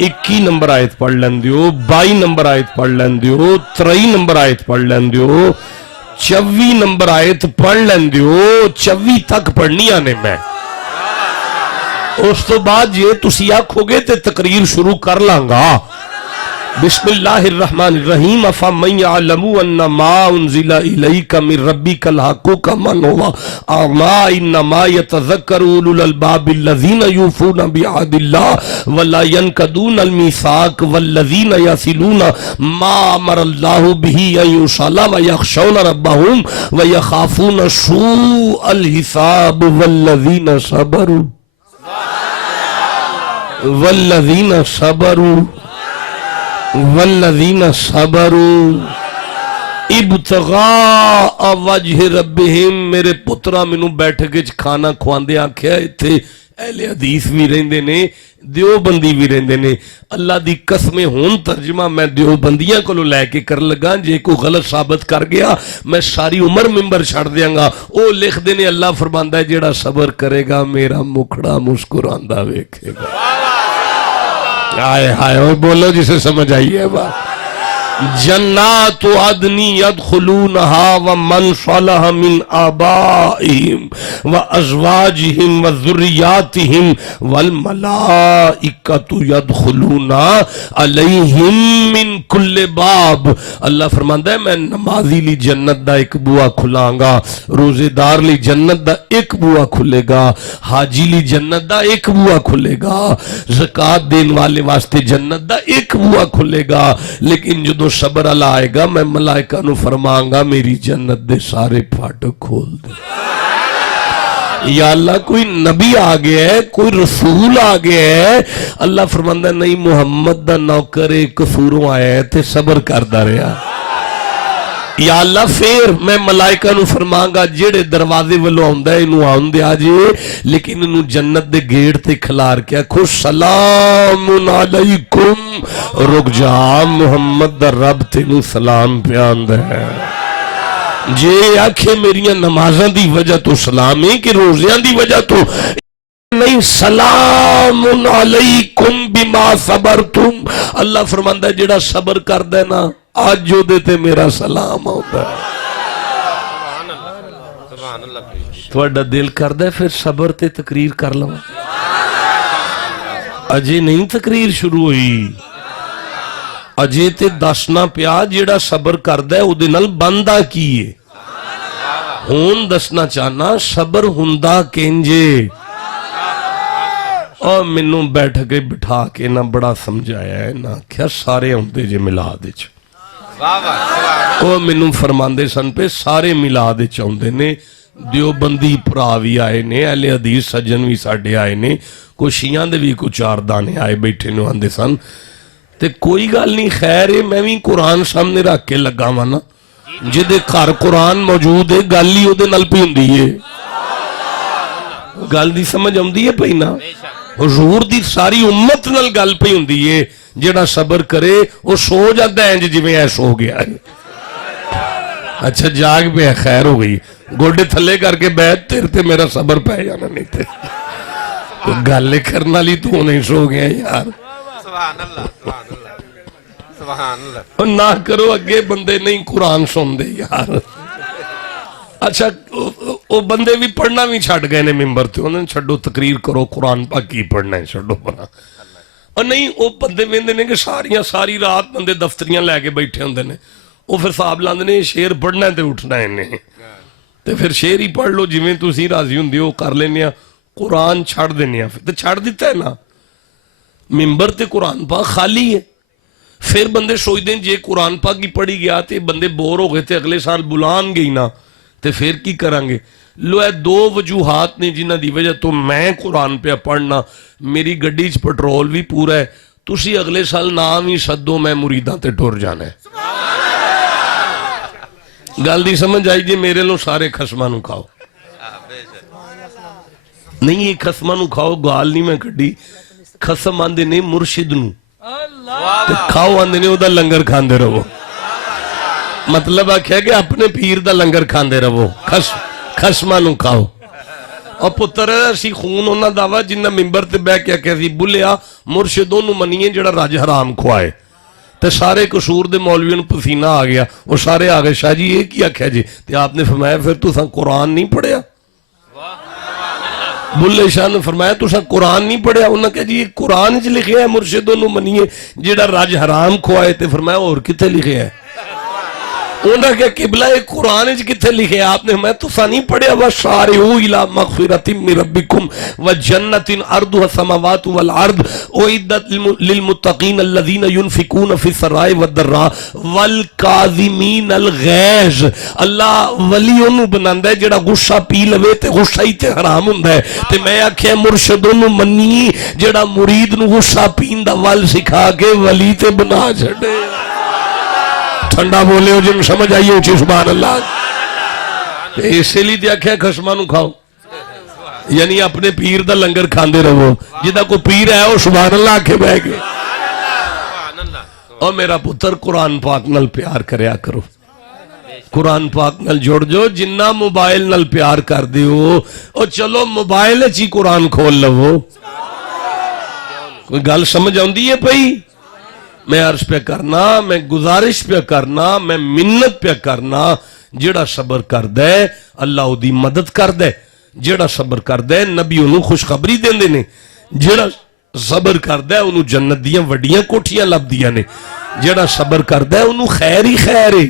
21 नंबर आयत पढ़ लेंदे हो, 22 नंबर आयत पढ़ लेंदे हो, 23 नंबर आयत पढ़ लेंदे हो, 24 नंबर आयत पढ़ लेंदे हो। 24 तक पढ़नी आने मैं। उस तो बाद जे तुसी आखोगे ते तकरीर शुरू कर लांगा। बिस्मिल्लाहिर्रहमानिर्रहीम अफमन यअलमु अन्नमा उनज़िला इलैका मिन रब्बिकल हक़्क़ु कमन हुवा अमा इन्नमा यतज़क्करु उलुल अलबाबिल्लज़ीना यूफ़ूना बिअहदिल्लाह वला यनक़दूनल मीसाक़ वल्लज़ीना यसिलूना मा अमरल्लाहु बिही अन युसल्ला व यख़शौना रब्बहुम व यख़ाफ़ूना सूअल हिसाब वल्लज़ीना सबरू वल्लज़ीना सबरू इब्तिगा वजह रब्बिहिम। मेरे पुत्रा मैनू बैठक च खाना खुआंदे आख्या इत्थे अहले हदीस भी रहिंदे ने, देवबंदी भी रहिंदे ने। अल्लाह दी कसमें हुण तर्जमा मैं देवबंदियां कोलों लैके कर लगा। जे कोई गलत साबित कर गया मैं सारी उम्र मिंबर छड़ देंगा। वो लिखदे ने अल्लाह फरमांदा है जेड़ा सबर करेगा मेरा मुखड़ा मुस्कुरांदा वेखेगा। हाय हाय और बोलो जिसे समझ आई है बात। जन्नातु अदनी यदखुलूनहा व मन सलह मिन आबाइहिम व अज़वाजिहिम व ज़ुर्रियातिहिम वल मलाइकतु यदखुलूना अलैहिम मिन कुल्ले बाब। अल्लाह फरमांदा है मैं नमाजी ली जन्नत दा एक बुआ खुलांगा, रोजेदार ली जन्नत दा एक बुआ खुलेगा, हाजी ली जन्नत दा एक बुआ खुलेगा, ज़कात देने वाले वास्ते जन्नत दा एक बुआ खुलेगा। लेकिन जो सबर अला आएगा मैं मलाइका नु फरमांगा मेरी जन्नत दे सारे फाटक खोल दे। या अल्लाह कोई नबी आ गया है, कोई रसूल आ गया है। अल्लाह फरमांदा नहीं मुहम्मद दा नौकर एक कसूरों आया है ते सबर करदा रहा। या अल्लाह फिर मैं मलाइका नु फरमांगा जेड़े दरवाजे वालों आउंदा है इनू आउन दे आजे, लेकिन इनू जन्नत दे गेट ते खिलार के आखो सलामुन अलैकुम। रुक जा मुहम्मद दा रब तेनू सलाम पे आंदा है। जे आखे मेरिया नमाज़ां दी वजह तो सलाम है कि रोज़ियां दी वजह तो नहीं, सलामुन अलैकुम बिमा सबरतुम। अल्लाह फरमांदा है जेड़ा सबर करदा है ना आज ओदे ते मेरा सलाम आउंदा है। तुहाडा दिल करदा है फिर सबर ते तकरीर कर लवां? अजे नहीं तकरीर शुरू हुई, अजे ते दसना पिया जेड़ा सबर करदा है उहदे नाल बनदा की है। हुण दसना चाहना सबर हुंदा किंजे। और मैनू बैठ के बिठा के ना बड़ा समझाया है ना आख्या सारे आउंदे जे मिलाद विच। ਉਹ ਮੈਨੂੰ फरमाते सन पे सारे मिलाद च आउंदे ने। देवबंदी भरा भी आए ने, अहले हदीस सज्जन भी साडे आए ने, कोई शियां दे भी कोई 4 दाने आए बैठे ने आंदे सन। ते कोई गल नहीं, खैर है मैं भी कुरान सामने रख के लगा वा ना। जिहदे घर कुरान मौजूद है गल ही उहदे नाल पई हुंदी है। गल दी समझ आउंदी है पई ना? हुजूर दी सारी उम्मत नाल गल पई हुंदी है। जेड़ा सबर करे वो सो जाता है इंज जिवें ऐ सो गया है। अच्छा जाग पे खैर हो गई, गोडे थले करके बैठ तेरे ते मेरा सबर पै जाना। नहीं थे तो गल करने वाली तू नहीं सो गया यार। ना करो अगे बंदे नहीं कुरान सुनते यार। अच्छा वो बंदे भी पढ़ना भी छड़ गए ने मिंबर ते, उन्होंने छड्डो तकरीर करो कुरान पाक की पढ़ना है छड्डो बना। और नहीं वो बंदे वेंदे ने कि सारी रात बंदे दफ्तरियां लैके बैठे होंदे ने। वो फिर हिसाब लाते ने शेर पढ़ना तो उठना इन्हें, तो फिर शेर ही पढ़ लो जिवें तुसीं राजी हुंदे हो कर लेने। कुरान छड़ देने फिर तो छड़ दिता है ना। मिंबर ते कुरान पाक खाली है, फिर बंदे सोचते हैं जे कुरान पाक ही पढ़ी गया तो बंदे बोर हो गए थे अगले साल बुलान गई ना तो फिर की करांगे। लो ए दो वजूहात ने जिन्हां दी वजह तो मैं कुरान पे पढ़ना, मेरी गड्डी च पेट्रोल भी पूरा है, तुसी अगले साल नाम ही सदो, मैं मुरीदां ते टुर जाना है। गल दी समझ आई जी? मेरे लो सारे खसमां नूं खाओ, नहीं ये खसमां नूं खाओ, गाल नहीं मैं कड्डी। खसम आंदे ने मुर्शिद नूं ते खाओ आंदे ने ओदा लंगर खांदे रहो। मतलब आख्या कि अपने पीर दा लंगर खांदे रहो, खसमां नूं खाओ। और पुत्र असी खून उन्हां दा वा जिन्ना मिंबर ते बह के आख्या सी बुलिया मुर्शिद ओनू मनीए जिहड़ा रज हराम खुआए। ते सारे कसूर दे मौलवियों नूं पसीना आ गया, वो सारे आ गए, शाह जी ये की आख्या जी? ते आपने फरमाया फिर तुसां कुरान नहीं पढ़िया? बुल्ले शाह ने फरमाया तुसां कुरान नहीं पढ़िया? उन्हें कहा जी कुरान च लिखे है मुर्शिद ओनू मनीए जिहड़ा रज हराम खुआए। ते फरमाया और किथे लिखे है? उन्हें क्या किबला कुरान किथे लिखे? आपने मैं तुसा नहीं पढ़िया? वह सारे इला मगफिरतिम मिन रब्बिकुम व जन्नतिन अर्दुहा समावातु वल अर्द उइद्दत लिल मुत्तकीन अल्लज़ीना युनफिकून फिस सराए वद दर्रा वल काज़िमीन अल गैज़। अल्लाह वली ओनू बनांदा है जिहड़ा गुस्सा पी लवे ते गुस्सा ही ते हराम हुंदा है। ते मैं आख्या मुर्शिद ओनू मन्नी जिहड़ा मुरीद नू गुस्सा पीन दा वल सिखा के वली ते बना छड़े। ठंडा बोले हो जिन समझ आई उची सुभान अल्लाह। इसलिए आख्या खसमां नूं खाओ, यानी अपने पीर दा लंगर खांदे रहो। जिदा कोई पीर है वो सुभान अल्लाह आखे बह गए। और मेरा पुत्र कुरान पाक नाल प्यार करया करो, कुरान पाक नाल जुड़ जाओ। जिन्ना मोबाइल नाल प्यार कर दियो और चलो मोबाइल च ही कुरान खोल लवो। कोई गल समझ आउंदी है पई? मैं अर्ज पे करना, मैं गुजारिश पे करना, मैं मिन्नत पे करना, जेड़ा सबर करदा है अल्लाह उदी मदद करदा है। जेड़ा सबर करदा है नबी उन्होंने खुशखबरी देंदे ने। जेड़ा सबर करदा है उन्होंने जन्नत दियां वड्डियां कोठियां लभदियां ने। जेड़ा सबर करदा है उन्होंने खैर ही खैर है।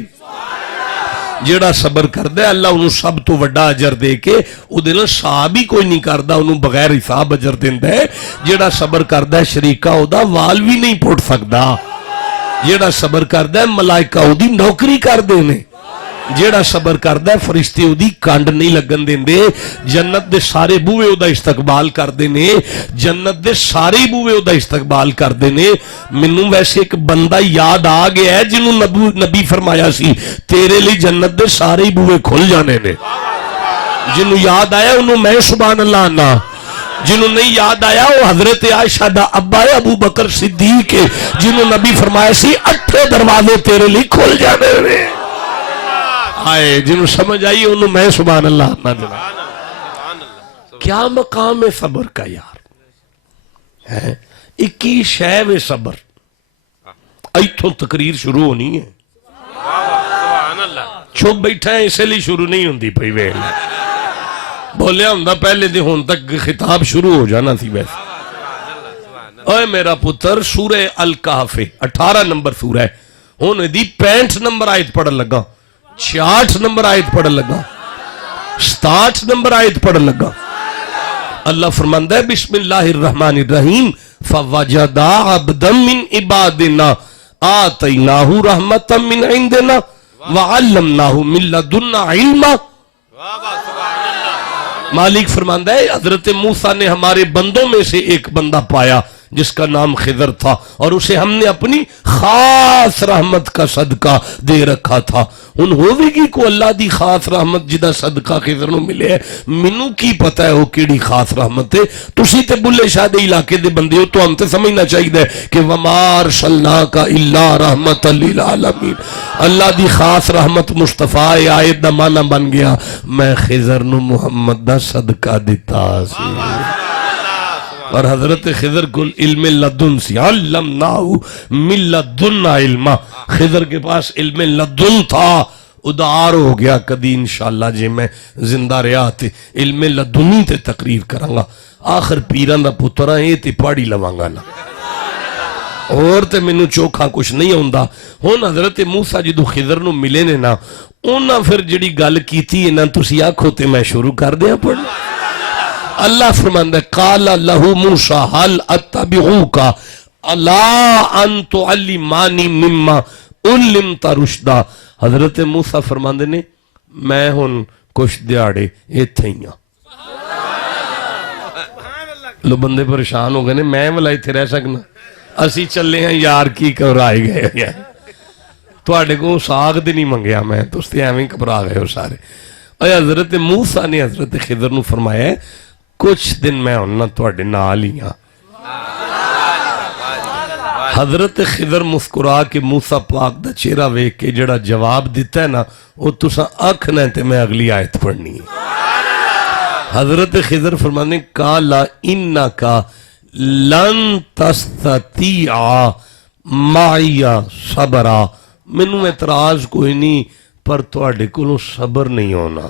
जेड़ा सबर करदा है अल्लाह उन्होंने सब तो वड्डा अजर दे के उहदे नाल हिसाब ही कोई नहीं करदा, उन्होंने बगैर हिसाब अजर देंदा है। जेड़ा सबर करदा है शरीका उहदा वाल भी नहीं पुट सकदा। जेड़ा सबर करदा है मलाइका उहदी नौकरी करदे ने। जेड़ा सबर करदा है फरिश्ते उहदी कंड नहीं लगन देंदे। जन्नत दे सारे बूहे उहदा इस्तकबाल करदे ने, जन्नत दे सारे बूहे उहदा इस्तकबाल करदे ने। मैनू वैसे एक बंदा याद आ गया है जिन्होंने नबी फरमाया सी तेरे लिए जन्नत दे सारे बूहे खुल जाने ने। जिन्हों याद आया उन्होंने मैं सुभान अल्लाह ना, जिन्हों नहीं याद आया वो हजरत आयशा दा अब्बा है अबू बकर सिद्दीक है, जिन्हों नबी फरमाया सी 8 दरवाजे तेरे लिए खुल जाने ने। आए जिन्हों समझ आई उन्होंने मैं सुभान अल्लाह ना देना। क्या मकाम है सबर का यार? है एक ही शय वे सबर। इथों तकरीर शुरू होनी है, चुप बैठा है इसलिए शुरू नहीं होंदी पई। वेल बोलिया हुंदा पहले दे हुण तक खिताब शुरू हो जाना थी। वैसे ओए मेरा पुत्र सूरह अल कहफ 18 नंबर सूरह है, हुण दी 65 नंबर आयत पढ़न लगा, 66 नंबर आयत पढ़न लगा, 67 नंबर आयत पढ़न लगा। अल्लाह फरमांदा है बिस्मिल्लाहिर रहमानिर रहीम फवजदा अब्दम मिन इबादिना आतैनाहु रहमतम मिन इंदिना व अल्लमनाहु मिन लदुन्ना इल्मा। मालिक फरमांदा है हजरत मूसा ने हमारे बंदों में से एक बंदा पाया जिसका नाम खिदर था और उसे हमने अपनी खास रहमत का सदका दे रखा था। हुण होवेगी को अल्लाह दी खास रहमत जिदा सदका खिदर नूं मिले है, मैनू की पता है वो केड़ी खास रहमत है। तुसी ते बुल्ले शाह दे इलाके दे बंदे हो तो हम ते समझना चाहिए कि वमार सल्ला का इल्ला रहमतल लिल आलमीन। अल्लाह दी खास रहमत मुस्तफा आयत दा माना बन गया मैं खिदर नूं मुहम्मद दा सदका दिता सी। और हजरत खिदर को इल्म लदुन सी, अल्लमनाहु मिन लदुन्ना इल्मा। खिदर के पास इल्म लदुन था, उदार हो गया। कदी इंशाअल्लाह जे मैं जिंदा रहा ते इल्म लदुनी ते तकरीर करांगा। आखिर पीरां दा पुत्रा ये ते पढ़ी लवांगा ना, और ते मैनू चोखा कुछ नहीं आउंदा। हुण हजरत मूसा जदों खिदर नूं मिले ने ना, उन्हां फिर जिहड़ी गल कीती है ना तुसीं आखो ते मैं शुरू कर दियां पढ़ना। अल्लाह फरमांदा काला लहू मूसा हल अत्तबिऊका अला अन तुअल्लिमानी मिम्मा उल्लिमता रुशदा। हजरत मूसा फरमांदे ने मैं हुण कुछ दिहाड़े इत्थे ही हां। लो बंदे परेशान हो गए ने, मैं वाला इत्थे रह सकना, असी चले हैं यार की घबराए गए। तुहाडे को साग दे नहीं मंगया मैं, तुस ते एवें घबरा गए हो सारे। हजरत मूसा ने हजरत खिदर नूं फरमाया कुछ दिन मैं हुण तुहाडे नाल ही हां। हजरत खिदर मुस्कुरा के मूसा पाक दा चेहरा वेख के जड़ा जवाब दिता है ना, वो तुसा आखना ते मैं अगली आयत पढ़नी है। हजरत खिदर फरमाने काला इन्ना का लन तस्ततिया माइया सबरा, मैनू एतराज कोई नहीं पर तुहाडे कोलों सबर नहीं होना।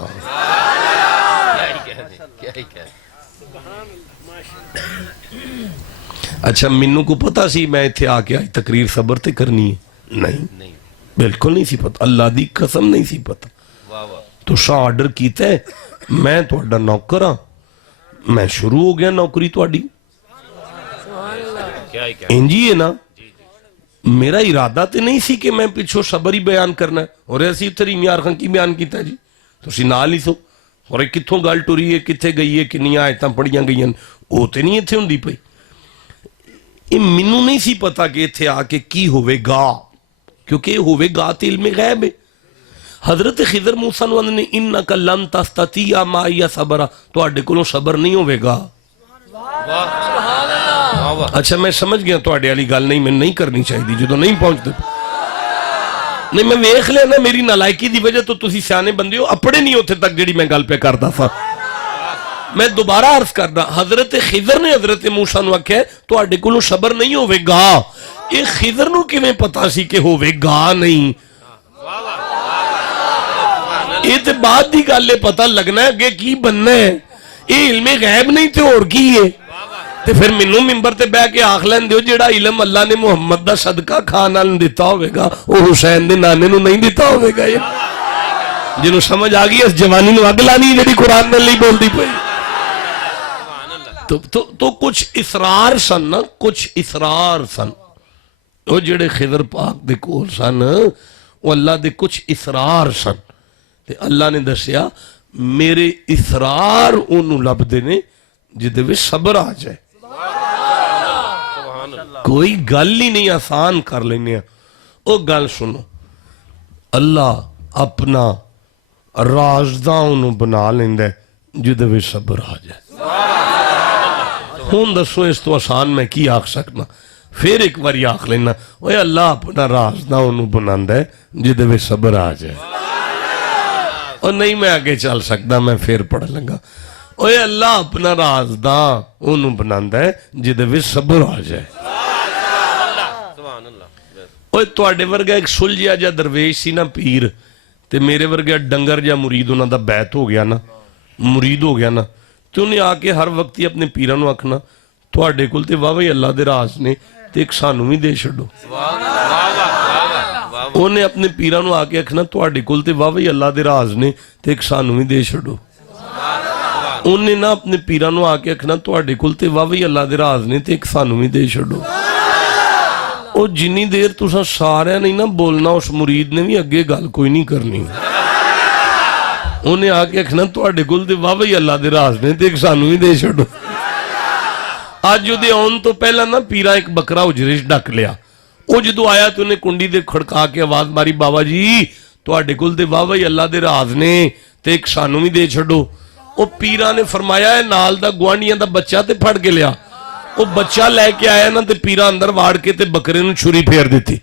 अच्छा मैनू को पता सी मैं इत्थे आके आज तकरीर सबर ते करनी है? नहीं, बिल्कुल नहीं सी पता, अल्लाह दी कसम नहीं सी पता। तुसा ऑर्डर कीता है, मैं तुहाडा नौकर हां, मैं शुरू हो गया नौकरी तुहाडी। इंजी है ना, मेरा इरादा तो नहीं सी कि मैं पिछों सबर ही बयान करना है। और असी उत्थे रीमियार खां की बयान किया जी, तुसीं नाल ही सो। और कित्थों गल टुरी है, कित्थे गई है, किन्नियां आयतां पढ़ियां गईयां, वो तो नहीं इत्थे हुंदी पई। ये मैनू नहीं सी पता कि इत्थे आके की होवेगा, क्योंकि होवेगा तो इल्मे गैब है। हजरत खिदर मूसा नूं आंदे ने इन्नका लन तस्ततिया माइया सबरा, तुहाडे कोलों सबर नहीं होवेगा। अच्छा मैं समझ गया तुहाडे वाली गल नहीं, मैनूं नहीं करनी चाहिए जो नहीं पहुंचते। नहीं मैं वेख लिया ना, मेरी नालायकी की वजह तो तुसीं सियाने बंदे हो, अपने नहीं उत्थे तक जिहड़ी मैं गल पे करदा सा। मैं दोबारा अर्ज करदा, हजरत खिदर ने हजरत मूसा नूं आख्या तुहाडे कोलों सबर नहीं होवेगा। ये खिदर नूं किवें पता सी कि होवेगा नहीं? ये तो बाद की गल है, पता लगना है अगे की बनना है। ये इल्मे गैब नहीं तो होर की है। ते फिर मैनू मिंबर ते बह के आख लैन दिओ जेड़ा इलम अल्लाह ने मुहम्मद दा सदका खान नाल दिता होवेगा वो हुसैन दे नाने नूं नहीं दिता होवेगा। जिन्हों समझ आ गई इस जवानी नूं अग लानी जेड़ी कुरान नाल नहीं बोलदी पई। तो कुछ इसरार सन ना, कुछ इसरार सन वो जेड़े खिदर पाक दे कोल सन, वो अल्लाह दे कुछ इसरार सन। ते अल्लाह ने दसिया मेरे इसरार ओनू लभदे ने जिदे विच सबर आ जाए। कोई गल ही नहीं आसान कर लेने। वो गल सुनो, अल्लाह अपना राजदा ओनू बना लेंदा जिदे विच सबर आ जाए। हुण दसो इस तो आसान मैं की आख सकना? फिर एक बार आख लेना, ओए अल्लाह अपना राजदा ओनू बनांदा है जिदे विच सबर आ जाए। और नहीं मैं आगे चल सकता, मैं फिर पढ़ लगा, ओए अल्लाह अपना राजदा ओनू बनांदा है जिदे विच सबर आ जाए। ओए तुहाडे वर्गा एक सुलझिया जिहा दरवेश सी ना पीर, ते मेरे वर्गा डंगर जिहा मुरीद उन्हां दा बैत हो गया ना, मुरीद हो गया ना, ते उन्हें आके हर वक्त ही अपने पीरां नूं आखना तुहाडे कोल ते वाह अल्लाह दे राज ने ते एक सानू भी दे छड्डो। उन्हें अपने पीरां नूं आके आखना तुहाडे कोल ते वाह अल्लाह दे राज ने ते एक सानू भी दे छड्डो। उन्हें ना अपने पीरां नूं आके आखना तुहाडे कोल ते वाह अल्लाह दे राज ने ते एक सानू भी दे छड्डो। और जिन्नी देर तुसां सारियां नहीं ना बोलना, उस मुरीद ने भी अगे गल कोई नहीं करनी। उन्हें आके आखना तुहाडे कोल ते वाह अल्लाह दे राज ने ते एक सानू भी दे छड्डो। अज उहदे आउण तो पहला ना पीरा एक बकरा उजरे च ढक लिया। वो जो आया तो उन्हें कुंडी दे खड़का के आवाज मारी, बाबा जी तुहाडे कोल ते वाह अल्लाह दे राज ने ते एक सानू भी दे छड्डो। वो पीरा ने फरमाया है नाल दा गुआंढियां दा बच्चा ते फड़ के लिया। वो बच्चा लैके आया ना ते पीरा अंदर वाड़ के ते बकरे नूं छुरी फेर दी।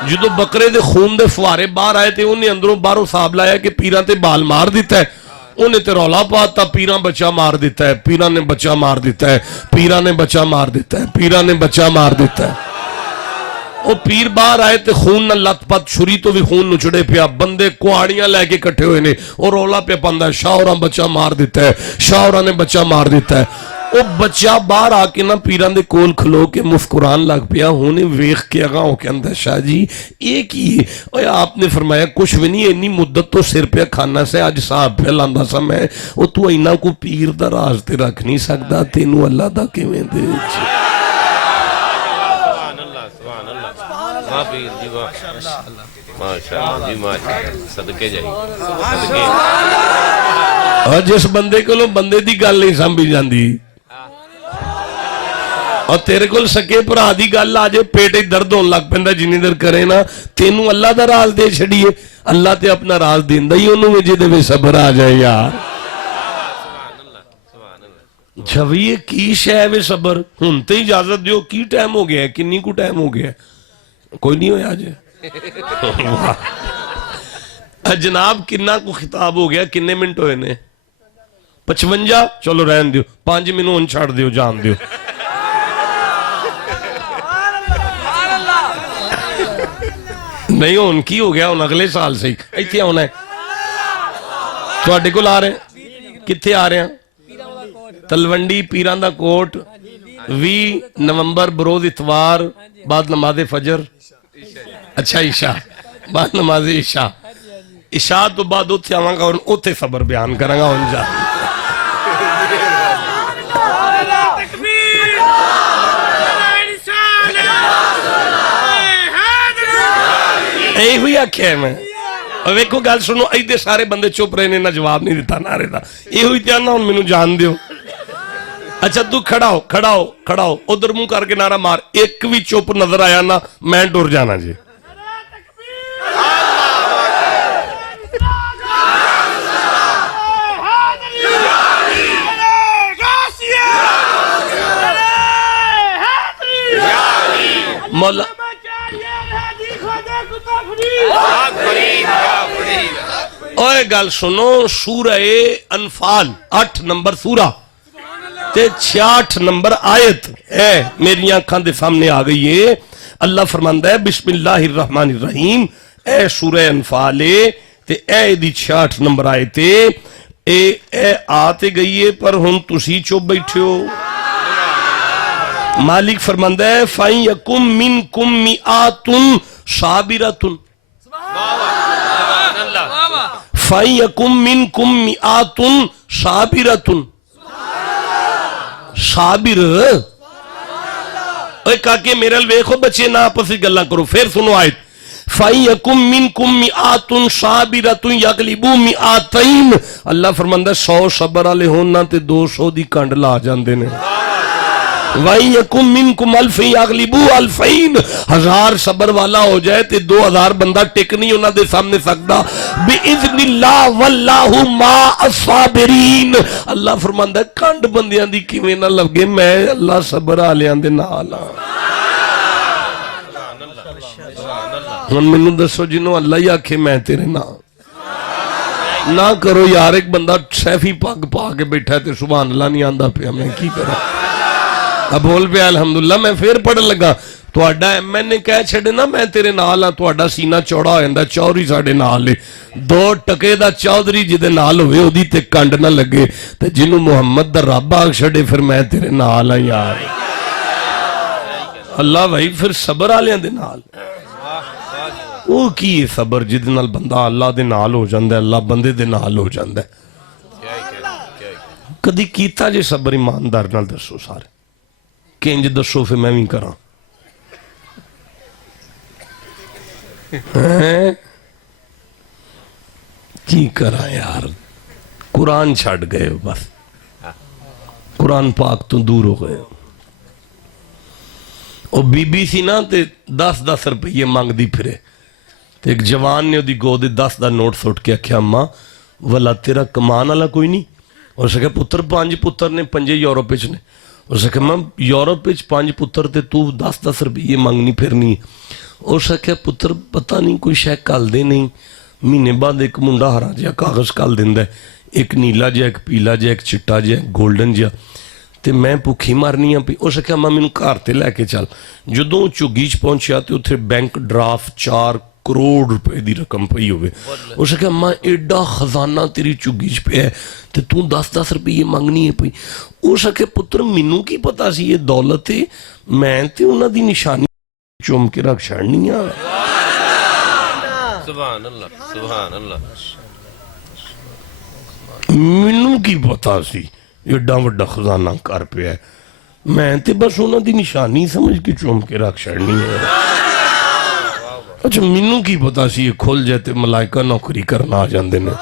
जो बकरे दे खून दे फुहारे बाहर आए थे उन्हें अंदरों बाहरों हिसाब लाया कि पीरा ते बाल मार दिता है। उन्हें ते रौला पाता पीरा बच्चा मार दिता है, पीरा ने बच्चा मार दिता है, पीरा ने बच्चा मार दिता है, पीरा ने बच्चा मार दिता है। वो पीर बाहर आए तो खून न लथपथ, छुरी तो भी खून नुचड़े पिया, बंदे कुआड़ियां लैके इकट्ठे हुए ने। और रौला पे पांदा है शाहरा बच्चा मार दिता है, शाहरा ने बच्चा मार दिता है। वो बच्चा बाहर आके ना पीरां दे कोल खलो के मुस्कुरान लग पिया। हुणे वेख के अगा हो कहंदा शाह जी ये की है? ओए आपने फरमाया कुछ भी नहीं, इन्नी मुद्दत तो सिर पे खाना से अज साहब पे लांदा सा मैं। वो तू इन्ना को पीर दा राज ते रख नहीं सकदा, तेनू अल्लाह दा किवें दे। वीर जी वाह माशाअल्लाह जी माशाअल्लाह सदके जाइए सदके और जिस बंदे को बंदे की गल नहीं समझी जाती और तेरे को सके भरा की गल आ जाए पेट दर्द होने लग पैंदा जिन्नी देर करे ना तेनू अल्लाह का राज दे छड़िए अल्लाह ते अपना राज देंदा ही ओनू जिहदे विच सबर आ जाए यार छवीए की शै वे सबर हुण ते इजाजत दियो की टाइम हो गया है किन्नी को टाइम हो गया है कोई नहीं होया अजे जनाब किन्ना को खिताब हो गया किन्ने मिनट होए ने 55 चलो रहन दियो 5 मैनू हुण छड़ दियो जान दियो नहीं हुण की हो गया हुण अगले साल से इत्थे आना है तुहाडे कोल आ रहे कित्थे आ रहे हैं तलवंडी पीरां दा कोट 20 नवंबर बरोज इतवार बाद नमाज़े फजर अच्छा ईशा बाद नमाज़े ईशा इशा तो बाद उत्थे आवांगा और उत्थे सबर बयान करांगा हुण जा यही हुई आख्या मैं वेखो गल सुनो इधर सारे बंदे चुप रहे ने ना जवाब नहीं दिता नारे का यही हुई ध्यान हुण मैनू जान दियो अच्छा तू खड़ा हो खड़ा हो खड़ा हो उधर मुंह करके नारा मार एक भी चुप नजर आया ना मैं टुर जाना जी मौला ओए गल सुनो सूरह अनफाल 8 नंबर सूरा ते 66 नंबर आयत है मेरी आंखां दे सामने आ गई है अल्लाह फरमांदा है बिस्मिल्लाहिर्रहमानिर्रहीम ए सूरह अनफाल ते ए दी 66 नंबर आयत ए आते गई है पर हुण तुसी चुप बैठे हो मालिक फरमांदा है फाइन यकुम मिनकुम मिआतुन साबिरतुन फाइन यकुम मिनकुम मिआतुन साबिरतुन साबिर ओए काके मेरे वेखो बच्चे ना आपस में गल्लां करो फिर सुनो आयत फाइन यकुम मिनकुम मिआतुन साबिरतुन यगलिबू मिआतैन अल्लाह फरमांदा 100 सबर वाले होन ना ते 200 दी कंड ला जांदे ने वाइन यकुम मिनकुम अल्फैन यगलिबू अल्फैन 1000 सबर वाला हो जाए ते 2000 बंदा टिक नहीं उन्हां दे सामने सकदा बिइज़्निल्लाह वल्लाहु मा अस्साबिरीन अल्लाह फरमांदा कंड बंदियां दी किवें ना लगे मैं अल्लाह सबर वालियां दे नाल हां हुण मैनूं दसो जिन्हों अल्लाह ही आखे मैं तेरे नाल ना करो यार एक बंदा सैफी पग पा के बैठा ते सुभान अल्लाह नहीं आंदा पिया मैं की करा अब बोल पे अलहमदुल्ला मैं फिर पढ़न लगा तुहाडा एमएन कह छड़े ना मैं तेरे नाल हां तुहाडा सीना चौड़ा हो जांदा चौधरी साडे नाल है 2 टके दा चौधरी जिदे नाल होवे ओदी ते कंड ना लगे ते जिन्नू मुहम्मद दा रब आख छड़े फिर मैं तेरे नाल हां यार अल्लाह भाई फिर सबर वालियां दे नाल वो की है सबर जिदे नाल बंदा अल्लाह दे नाल हो जांदा अल्लाह बंदे दे नाल हो जांदा कदी कीता जे सबर ईमानदार नाल दसो सारे किंज दसो फिर मैं भी करा की करा यार कुरान छड़ गए बस कुरान पाक तो दूर हो गए और बीबी सी ना ते 10-10 रुपये मंगदी फिरे ते एक जवान ने ओदी गोद 10 दा नोट सुट के आख्या अम्मा वाला तेरा कमान वाला कोई नहीं और सके पुत्र 5 पुत्र ने 5 यूरोप ने उस आख्या यूरोप 5 पुत्र ते तू 10-10 रुपये मंगनी फिरनी उस आख्या पुत्र पता नहीं कोई शै घलदे नहीं महीने बाद एक मुंडा हरा जिहा कागज घल दिंदा एक नीला जिहा एक पीला जिहा एक चिट्टा जिहा गोल्डन जिहा ते मैं भुखी मरनी हाँ पई उस आख्या मैं मैनू घर ते लैके चल जदों झुग्गी च पहुंचिया तो उत्थे बैंक ड्राफ्ट 4 करोड़ रुपए की रकम पई होवे उस आख्या अम्मा एडा खजाना तेरी झुग्गी च पिया ते तू 10-10 रुपये मंगनी है पई उस आख्या पुत्र मैनू की पता सी ये दौलत है मैं ते उन्हां दी निशानी चुम के रख छड़नी आ सुभान अल्लाह सुभान अल्लाह मैनू की पता सी एडा वड्डा खजाना कर पिया मैं ते बस उन्हां दी निशानी समझ के चुम के रख छड़नी है अच्छा मैनू की पता सी ये खुल जाए तो मलाइका नौकरी करना आ जाते ने,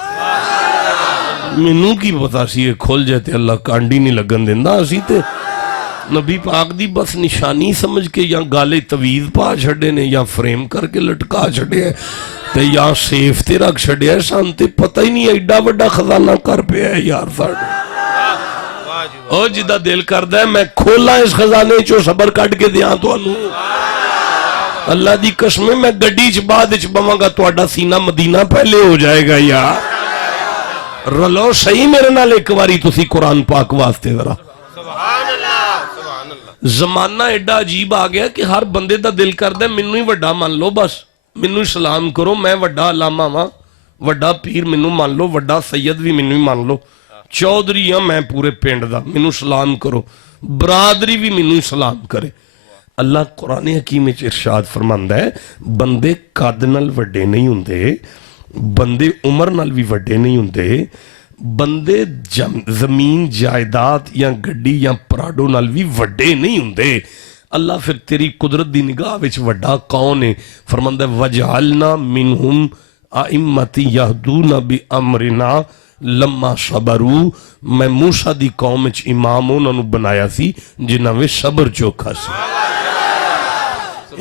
मैनू की पता सी ये खुल जाए तो अल्लाह कांडी नहीं लगन देंदा। असी ते नबी पाक दी बस निशानी समझ के या गाले तवीज पा छड़े ने या फ्रेम करके लटका छड़े ते या सेफ ते रख छड़े, सान ते पता ही नहीं एडा वड्डा खजाना कर पिया है यार साडे। ओ जिदा दिल करदा है मैं खोला इस खजाने चो सबर कट के दियां तुहानू। अल्लाह दी कसम मैं गड्डी च बाद च बवांगा तुहाडा सीना मदीना पहले हो जाएगा यार। रलो सही मेरे नाल एक बारी तुसी कुरान पाक वास्ते जरा। जमाना एडा अजीब आ गया कि हर बंदे दा दिल करदा है मैनू ही वड्डा मान लो, बस मैनू सलाम करो, मैं वड्डा अलामा वां, वड्डा पीर मैनू मान लो, वड्डा सैयद भी मैनू ही मान लो, चौधरी हां मैं पूरे पिंड दा, मैनू सलाम करो, बरादरी भी मैनू ही सलाम करे। अल्लाह कुरान हकीम विच इरशाद फरमांदा है बंदे कद नाल वड्डे नहीं हुंदे, बंदे उम्र नाल भी वड्डे नहीं हुंदे, बंदे जमीन जायदाद या गड्डी या पराडो नाल भी वड्डे नहीं हुंदे। अल्लाह फिर तेरी कुदरत दी निगाह विच वड्डा कौन है? फरमांदा वजअलना मिनहुम आइम्मती यहदूना बि अमरिना लम्मा सबरू, मैं मूसा दी कौम विच इमाम उन्होंने बनाया सी जिन्हां विच सबर चोखा सी।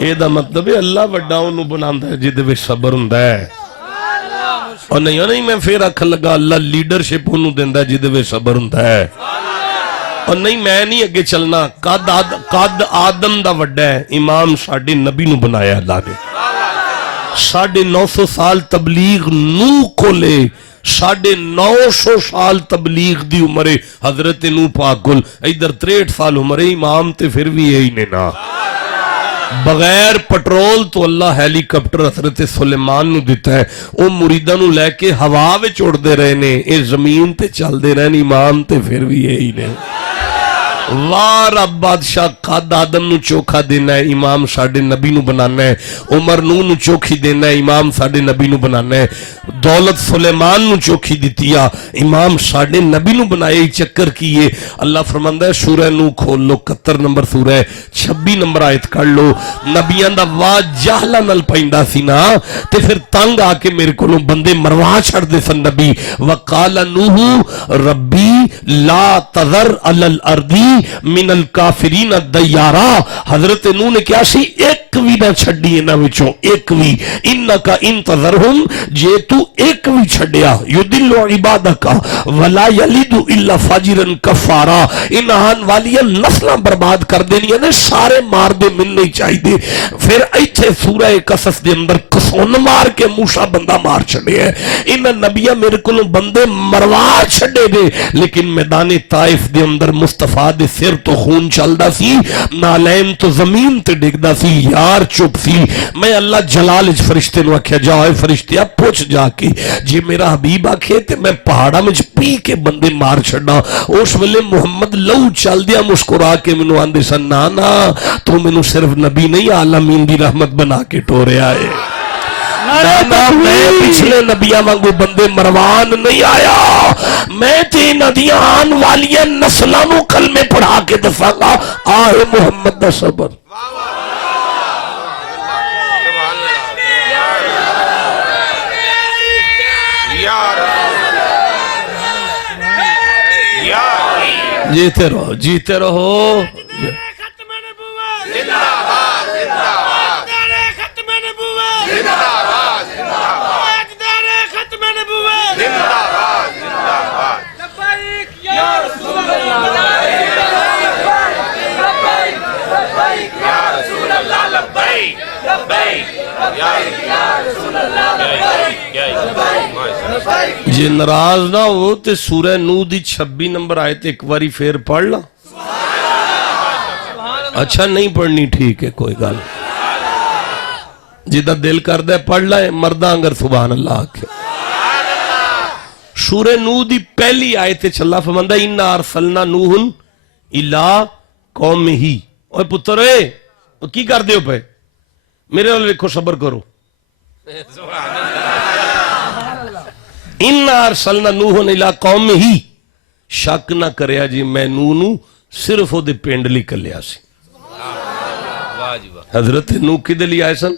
एदा मतलब है अल्लाह वड्डा उन्होंने बनांदा है जिहदे विच सबर हुंदा है। और नहीं मैं फिर आखन लगा अल्लाह लीडरशिप उन्होंने दिंदा जिहदे विच सबर हुंदा है। और नहीं मैं नहीं अगे चलना, कद आदम दा वड्डा है, इमाम साडे नबी नू बनाया अल्लाह ने। 950 साल तबलीग नूह कोले, 950 साल तबलीग दी उम्र है हजरत नूह पाक कोल, इधर 63 साल उम्र है इमाम ते फिर भी यही ने ना। बगैर पेट्रोल तो अल्लाह हैलीकॉप्टर हजरत सुलेमान नू दिता है, वो मुरीदां नू लैके हवा विच उड़दे रहे ने, ये जमीन ते चलदे रहन, इमाम ते फिर भी यही ने। वाह रब बादशाह कद आदम नू चोखा देना है, इमाम साडे नबी नू बनाना है, उमर नूह नू चोखी देना है, इमाम साडे नबी नू बनाना है, दौलत सुलेमान नू चोखी दिती आ, इमाम साडे नबी नू बनाए। चक्कर की है अल्लाह फरमांदा है सूरह नूह खोल लो, 71 नंबर सूरह है, 26 नंबर आयत कढ़ लो। नबियां दा वाह जाहला नाल पैंदा सी ना ते फिर तंग आके मेरे कोलों बंदे मरवा छड़दे सन नबी। वकाल नूह रब्बी ला तज़र अलल अर्दी मिनल काफिरीन दयारा, हजरत नूह ने क्या सी एक भी ना छड़ी इन्हां विचों, एक भी। इन्नका इंतज़रहुम, जे तू एक भी छड़िया, युदिल्लु इबादका वला यलिदु इल्ला फाजिरन कफारा, इन आन वालियां नस्लां बर्बाद कर देनियां ने, सारे मार दे मिल नहीं चाहिए। फिर इत्थे सूरह कसस दे अंदर कसौन मार के मूसा बंदा मार छड़िया। इन नबियां मेरे कोलों बंदे मरवा छड़े ने, लेकिन मैदान ताइफ दे अंदर मुस्तफा दे सिर तो खून चलदा सी, नालैन तो जमीन ते डिगदा सी, यार चुप सी। मैं अल्लाह जलाल इच फरिश्ते नू आख्या जाओ फरिश्ते पुछ जाके, जे मेरा हबीब आखे ते मैं पहाड़ा में पी के बंदे मार छड़ा। उस वेले मुहम्मद लहू चलदिया मुस्कुरा के मैनू आंदे सन, ना ना तू मैनू सिर्फ नबी नहीं आलमीन दी रहमत बना के टोरिया है। ना मैं पिछले नबिया वांगू बंदे मरवान नहीं आया, मैं ते नदियां आन वालियां नस्लां नू कलमे पढ़ा के दसांगा, आहे मुहम्मद दा सबर। जीते रहो, जीते रहो। जे नाराज ना हो तो सूरह नूह दी 26 नंबर आयत एक बारी फिर पढ़ ला। अच्छा नहीं पढ़नी ठीक है कोई गल, जिदा दिल करदा है पढ़ ला, मरदा अगर सुभान अल्लाह आखे। सूरह नूह दी पहली आयत अल्लाह फरमांदा इन्ना अरसलना नूहन इला कौमिही। ओए पुत्र ए की करदे हो पे, मेरे नाल देखो सबर करो। इन्ना अरसलना नूहन इला कौमिही, शक ना करया जी मैं नूह नू सिर्फ ओदे पिंड लई कल्लिया सी। हजरत नूह किदे लई आए सन?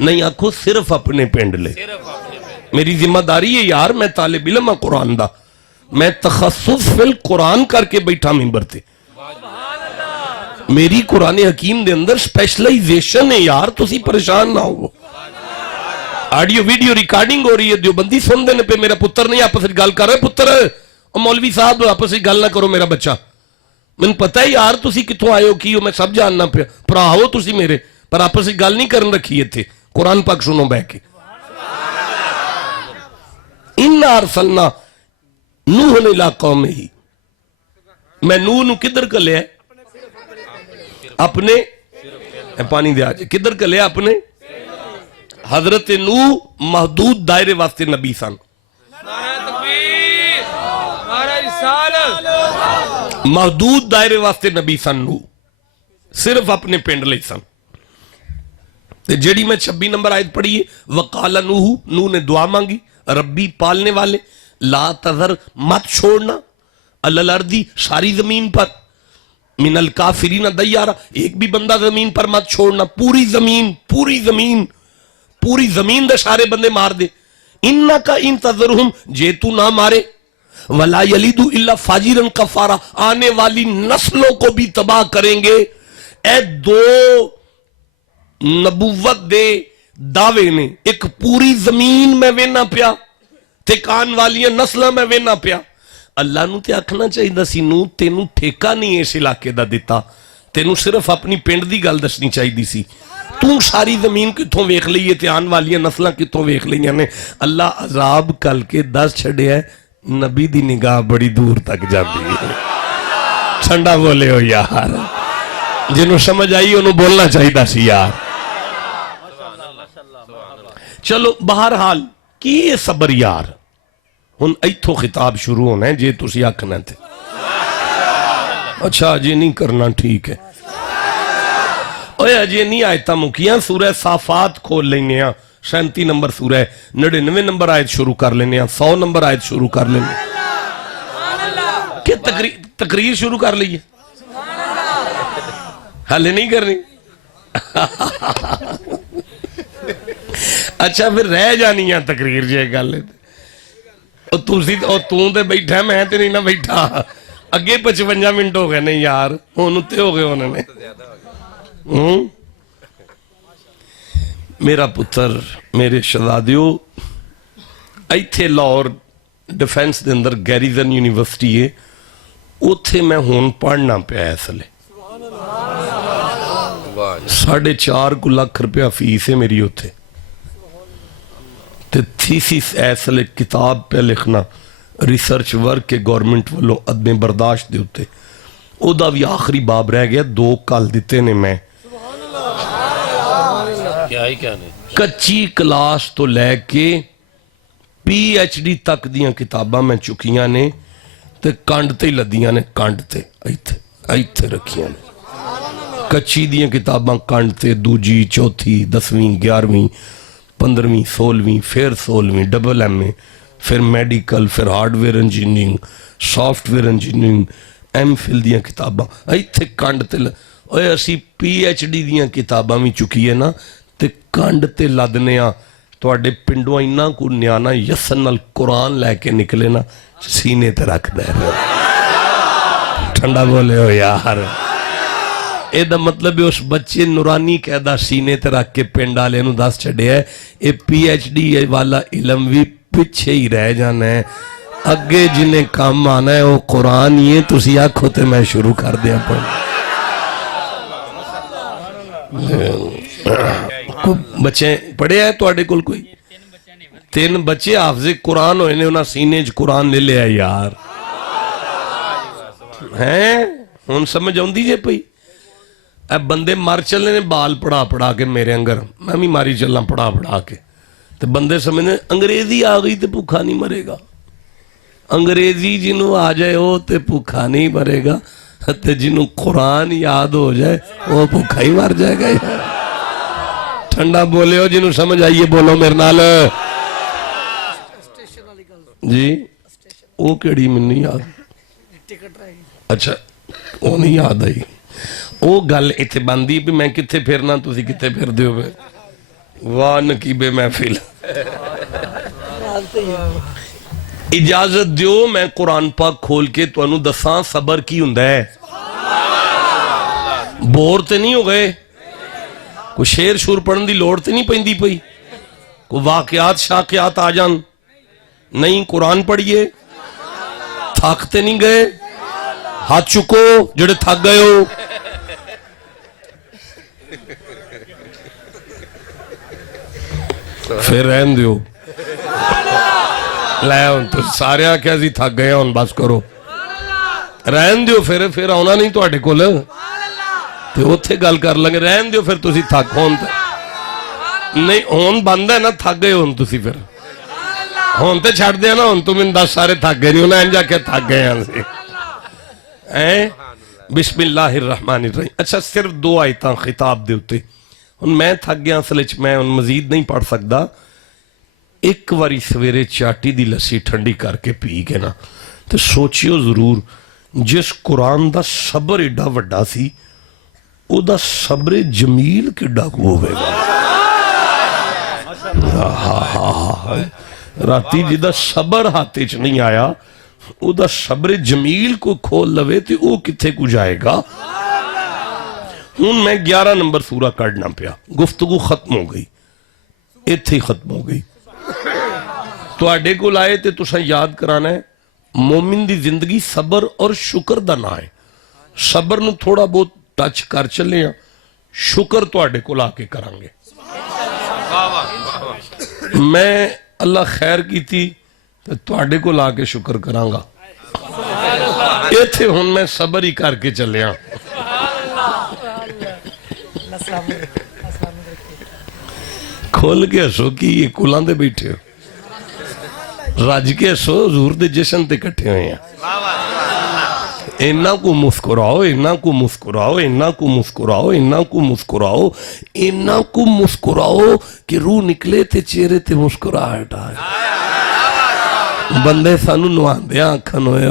नहीं आखो सिर्फ अपने पिंड ले। मेरी जिम्मेदारी है यार, मैं तालिब इल्म हां कुरान दा, मैं तखस्सुस फिल कुरान करके बैठा मिंबर ते। मेरी कुरान हकीम दे अंदर स्पेशलाइजेशन है यार, तुसी परेशान ना हो। ऑडियो वीडियो रिकॉर्डिंग हो रही है, देवबंदी सुन देने पे मेरा पुत्र नहीं आपस में गल कर रहे, पुत्र और मौलवी साहब आपस में गल ना करो मेरा बच्चा। मैंने पता है यार तुसी कितों आए हो, की हो, मैं सब जानना पिया, भरा हो तुसी मेरे, पर आपस में गल नहीं करन रखी इत्थे। कुरान पाक सुनो बह के। इन्ना अरसलना नूह इला कौमिही, मैं नूह नू किधर कलिया? अपने पानी दे आज किधर कलिया? अपने। हजरत नूह महदूद दायरे वास्ते नबी सन, महदूद दायरे वास्ते नबी सन। नूह सिर्फ अपने पिंड ले सन। ते जेड़ी मैं 26 नंबर आयत पढ़ी है, वकाला नूह, नूह ने दुआ मांगी, रब्बी पालने वाले, ला तजर मत छोड़ना, अल अर्दी सारी जमीन पर, मिनल काफिरीन दय्यारा एक भी बंदा जमीन पर मत छोड़ना, पूरी जमीन पूरी जमीन पूरी जमीन दे सारे बंदे मार दे। इन्ना का इन तजरहुम, जे तू ना मारे, वला यलिदु इल्ला फाजिरन कफारा, आने वाली नस्लों को भी तबाह करेंगे। ए दो नबुवत दे दावे ने, एक पूरी जमीन में वेना पिया ते कान वालियां नस्लां में वेना पिया। अल्लाह नूं ते आखना चाहिए सी, नूं तेनू ठेका नहीं इस इलाके दा दिता, तेनू सिर्फ अपनी पिंड दी गल दसनी चाहिए सी। तू सारी जमीन कितों वेख ली है, आने वाली नस्लां कितों वेख लिया ने। अल्लाह अजाब कल के दस छड़िया, नबी दी निगाह बड़ी दूर तक जाती है। ठंडा बोले हो यार, जिन्हों समझ आई उन्होंने बोलना चाहिए सी यार। चलो बहरहाल की ये सबर यार, हुण इत्थों खिताब शुरू होना है, जे तुसी आखना थे। अच्छा अजे नहीं करना, ठीक है। ओए अजे नहीं आयता मुकिया, सूरह साफात खोल लेंगे, 37 नंबर सूरह, 99 नंबर आयत शुरू कर लेने, 100 नंबर आयत शुरू कर लेने। क्या तकरीर शुरू कर लीए? हाले नहीं करनी? अच्छा फिर रह जानी है तकरीर जे गल। तू तो बैठा, मैं तो नहीं ना बैठा। अगे 55 मिनट हो गए नहीं यार, हुण उत्ते हो गए उन्होंने। मेरा पुत्र, मेरे शहजादियों, इत्थे लाहौर डिफेंस के अंदर गैरीजन यूनिवर्सिटी है, उत्थे मैं हुण पढ़ना पाया। इसलिए 4.5 लाख रुपया फीस है मेरी उत्थे, ते थीसिस इसलिए किताब पे लिखना, रिसर्च वर्क के गवर्नमेंट वालों अदमे बर्दाश्त दे उत्ते, ओदा भी आखिरी बाब रह गया, 2 कल दिते ने मैं। क्या नहीं, कच्ची क्लास तो लैके PhD तक दियां किताबां मैं चुकियां ने, ते कंड ते लदियां ने, कंड ते इत्थे रखियां ने। कच्ची दियां किताबां कंड ते, दूजी चौथी 10वीं 11वीं 15वीं 16वीं फिर 16वीं MA, फिर मेडिकल, फिर hardware engineering, software engineering, MPhil दियां किताबां इत्थे कंड ते। ओए असी PhD दियां किताबां भी चुकी है ना, ते कंड ते लदने आ। तुहाडे पिंडों इन्ना को न्याना यसन नाल कुरान लैके निकले ना, सीने ते रख दे। ठंडा बोले हो यार, एदा मतलब उस बच्चे नूरानी कहदा सीने ते रख के पिंड वाले नूं दस छड्डिया, ये PhD वाला इलम भी पिछे ही रह जाना है, अगे जिन्हें काम आना है वो कुरान ही है। तुसी आखो ते मैं शुरू कर दिया पढ़। बच्चे पढ़े है तुहाडे कोल कोई? 3 बच्चे हाफिज़े कुरान होए ने, उन्हां सीने च कुरान ले लिया यार। हैं हुण समझ आउंदी जे पई? ए बंदे मर चले ने बाल पढ़ा पढ़ा के मेरे अंगर, मैं भी मारी चलना पढ़ा पढ़ा के। तो बंदे समझने अंग्रेजी आ गई तो भूखा नहीं मरेगा। अंग्रेजी जिन्हों आ जाए वो तो भूखा नहीं मरेगा, ते जिन्हों कुरान याद हो जाए वो भूखा ही मर जाएगा यार। ठंडा बोले हो, जिन्हों समझ आइए बोलो मेरे नाल जी। वो केड़ी मैनू याद, अच्छा वो नहीं याद आई। वो गल इत्थे बनदी भी मैं कित्थे फिरना, तुसी कित्थे फिरदे हो? वाह नकीबे महफिल। इजाजत दियो मैं कुरान पाक खोल के तुहानू दसां सबर की हुंदा है। बोर तो नहीं हो गए? कोई शेर शूर पढ़न की लोड़ तो नहीं पैंदी पई? कोई वाकयात शाकियात आ जान? नहीं, कुरान पढ़िए। थक ते नहीं गए? हाथ चुको जेड़े थक गए हो। फिर रहन दियो। लै हुण तुसीं सारे आख्या सी थक गए, हुण बस करो, रहन दियो। फिर आउणा नहीं तुहाडे कोल ते उत्थे गल कर लांगे। रहन दियो फिर, तुसीं थक होण नहीं, हुण बंद है ना, थक गए हुण तुसीं। फिर हुण ते छड्ड दिया ना, हुण तू मैनूं दस सारे थक गए नहीं, उन्हें इंज आख्या थक गए हैं बिस्मिल्लाहिर्रहमानिर्रहीम। अच्छा, सिर्फ 2 आयतां खिताब दे उत्ते। हुण मैं थक गया, असल च मैं हुण मजीद नहीं पढ़ सकदा। एक बारी सवेरे चाटी दी लस्सी ठंडी करके पी के ना तो सोचियो जरूर, जिस कुरान दा सबर एडा वड्डा सी, ओदा सब्रे जमील किड्डा कु होवेगा। राती जिदा सबर हाथ च नहीं आया, ओदा सब्रे जमील को खोल लवे तो वह किथे को जाएगा। हुण मैं 11 नंबर सूरा कढ़ना पिया, गुफ्तगू खत्म हो गई, इत्थे खत्म हो गई। तुहाडे कोल आए ते तुसां याद कराना है, मोमिन दी जिंदगी सबर और शुक्र दा ना है। सबर नूं थोड़ा बहुत टच कर चले आ, शुक्र तुहाडे कोल आके करांगे। मैं अल्लाह खैर कीती ते तुहाडे कोल आके शुक्र करांगा। इत्थे हुण मैं सबर ही करके चलिया। खोल के हसो कि ये कुलां दे बैठे हो, रज के हसो, हजूर दे जश्न ते इकट्ठे हुए हैं। इन्ना को मुस्कुराओ, इन्ना को मुस्कुराओ, इन्ना को मुस्कुराओ, इन्ना को मुस्कुराओ, इन्ना को मुस्कुराओ कि रूह निकले ते चेहरे ते मुस्कुराहट आए। बंदे सानू नवांदे आखन होए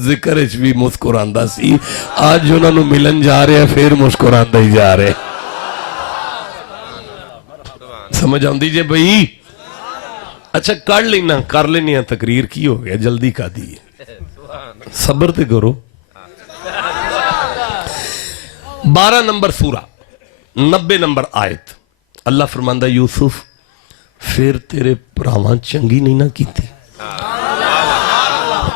जिक्र च भी मुस्कुरांदा सी, अज उन्हां नू मिलन जा रहे फिर मुस्कुरांदा ही जा रहे। समझ आंदी जे बई? अच्छा कर लेना, कर लेनी है तकरीर, की हो गया जल्दी का दी है, सबर ते करो। 12 नंबर सूरा 90 नंबर आयत, अल्लाह फरमांदा यूसुफ फिर तेरे भरावां चंगी नहीं ना कीती।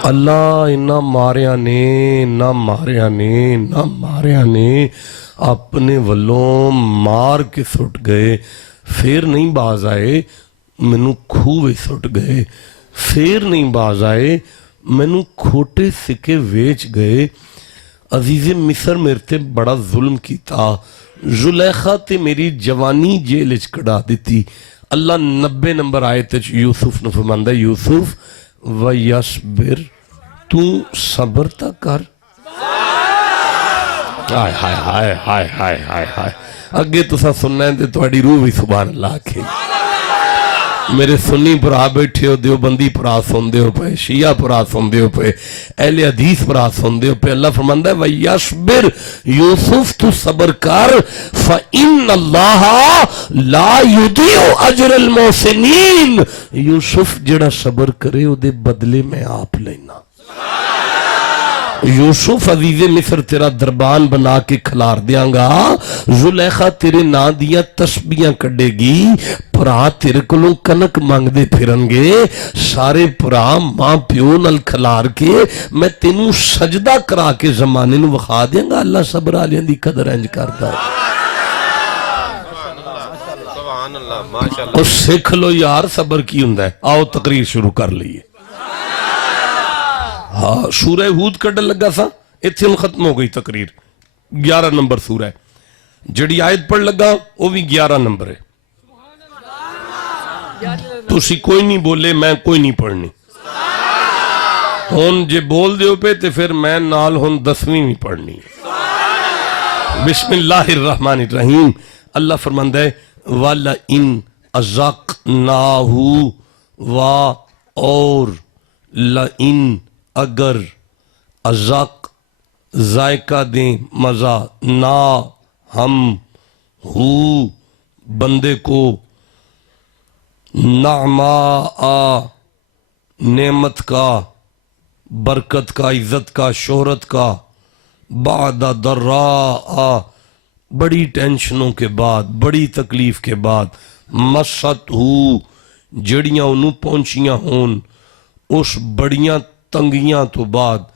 अल्लाह इन्ना मारिया ने, इन्ना मारिया ने, इन्ना मारिया ने, अपने वलों मार के सुट गए, फिर नहीं बाज आए, मैनू खूह सुट गए, फिर नहीं बाज आए, मैनू खोटे सिक्के वेच गए। अजीज़े मिस्र मेरे ते बड़ा जुल्म किया, जुलेखा ते मेरी जवानी जेल च कढ़ा दी। अल्लाह 90 नंबर आयत यूसुफ नूं फरमांदा यूसुफ व यस्बिर, तू सबर ता कर। हाय हाय हाय हाय हाय हाय हाय, अगे तुसा सुनना है ते तुहाडी रूह भी सुभान अल्लाह आखे। मेरे सुन्नी भरा बैठे हो, देवबंदी भरा सुनते हो पे, शिया भरा सुनते हो पे, अहले हदीस भरा सुनते हो पे। अल्लाह फरमांदा है वयस्बिर, यूसुफ तू सबर कर, फइन्नल्लाह ला युदिउ अजरल मोहसिनीन, यूसुफ जेड़ा सबर करे ओदे बदले मैं आप लेना। यूसुफ अजीज़े मिस्र तेरा दरबान बना के खिलार दियांगा, जुलेखा तेरे ना दिया तस्बीहां कढ़ेगी, भरा तेरे कोलों कनक मंगदे फिरनगे, सारे भरा मां प्यो नाल खिलार के मैं तेनू सजदा करा के जमाने नू विखा देंगा। अल्लाह सबर वालियां दी कदर इंज करदा है। और सीख लो यार सबर की हुंदा है। आओ तकरीर शुरू कर लीए। हाँ, सूरह हूद कढ़न लगा सा, इत्थे खत्म हो गई तकरीर। 11 नंबर सूरह, जिहड़ी आयत पढ़ लगा वो भी 11 नंबर है। तुसी कोई नहीं बोले, मैं कोई नहीं पढ़नी। हुण जे बोल दिओ पे ते फिर मैं नाल हुण 10वीं नहीं पढ़नी। बिस्मिल्लाहिर्रहमानिर्रहीम। अल्लाह फरमांदा है वाला इन अज़क़नाहु वा, और ला इन अगर, अज़क़ जायका दें मजा, ना हम हु बंदे को, नामा आ, नेमत का, बरकत का, इज्जत का, शोहरत का, बादा दर्रा आ, बड़ी टेंशनों के बाद, बड़ी तकलीफ के बाद, मसत हू, जड़ियां उन्होंने पहुंचियां होन उस बड़ियां तंगियां तो बाद,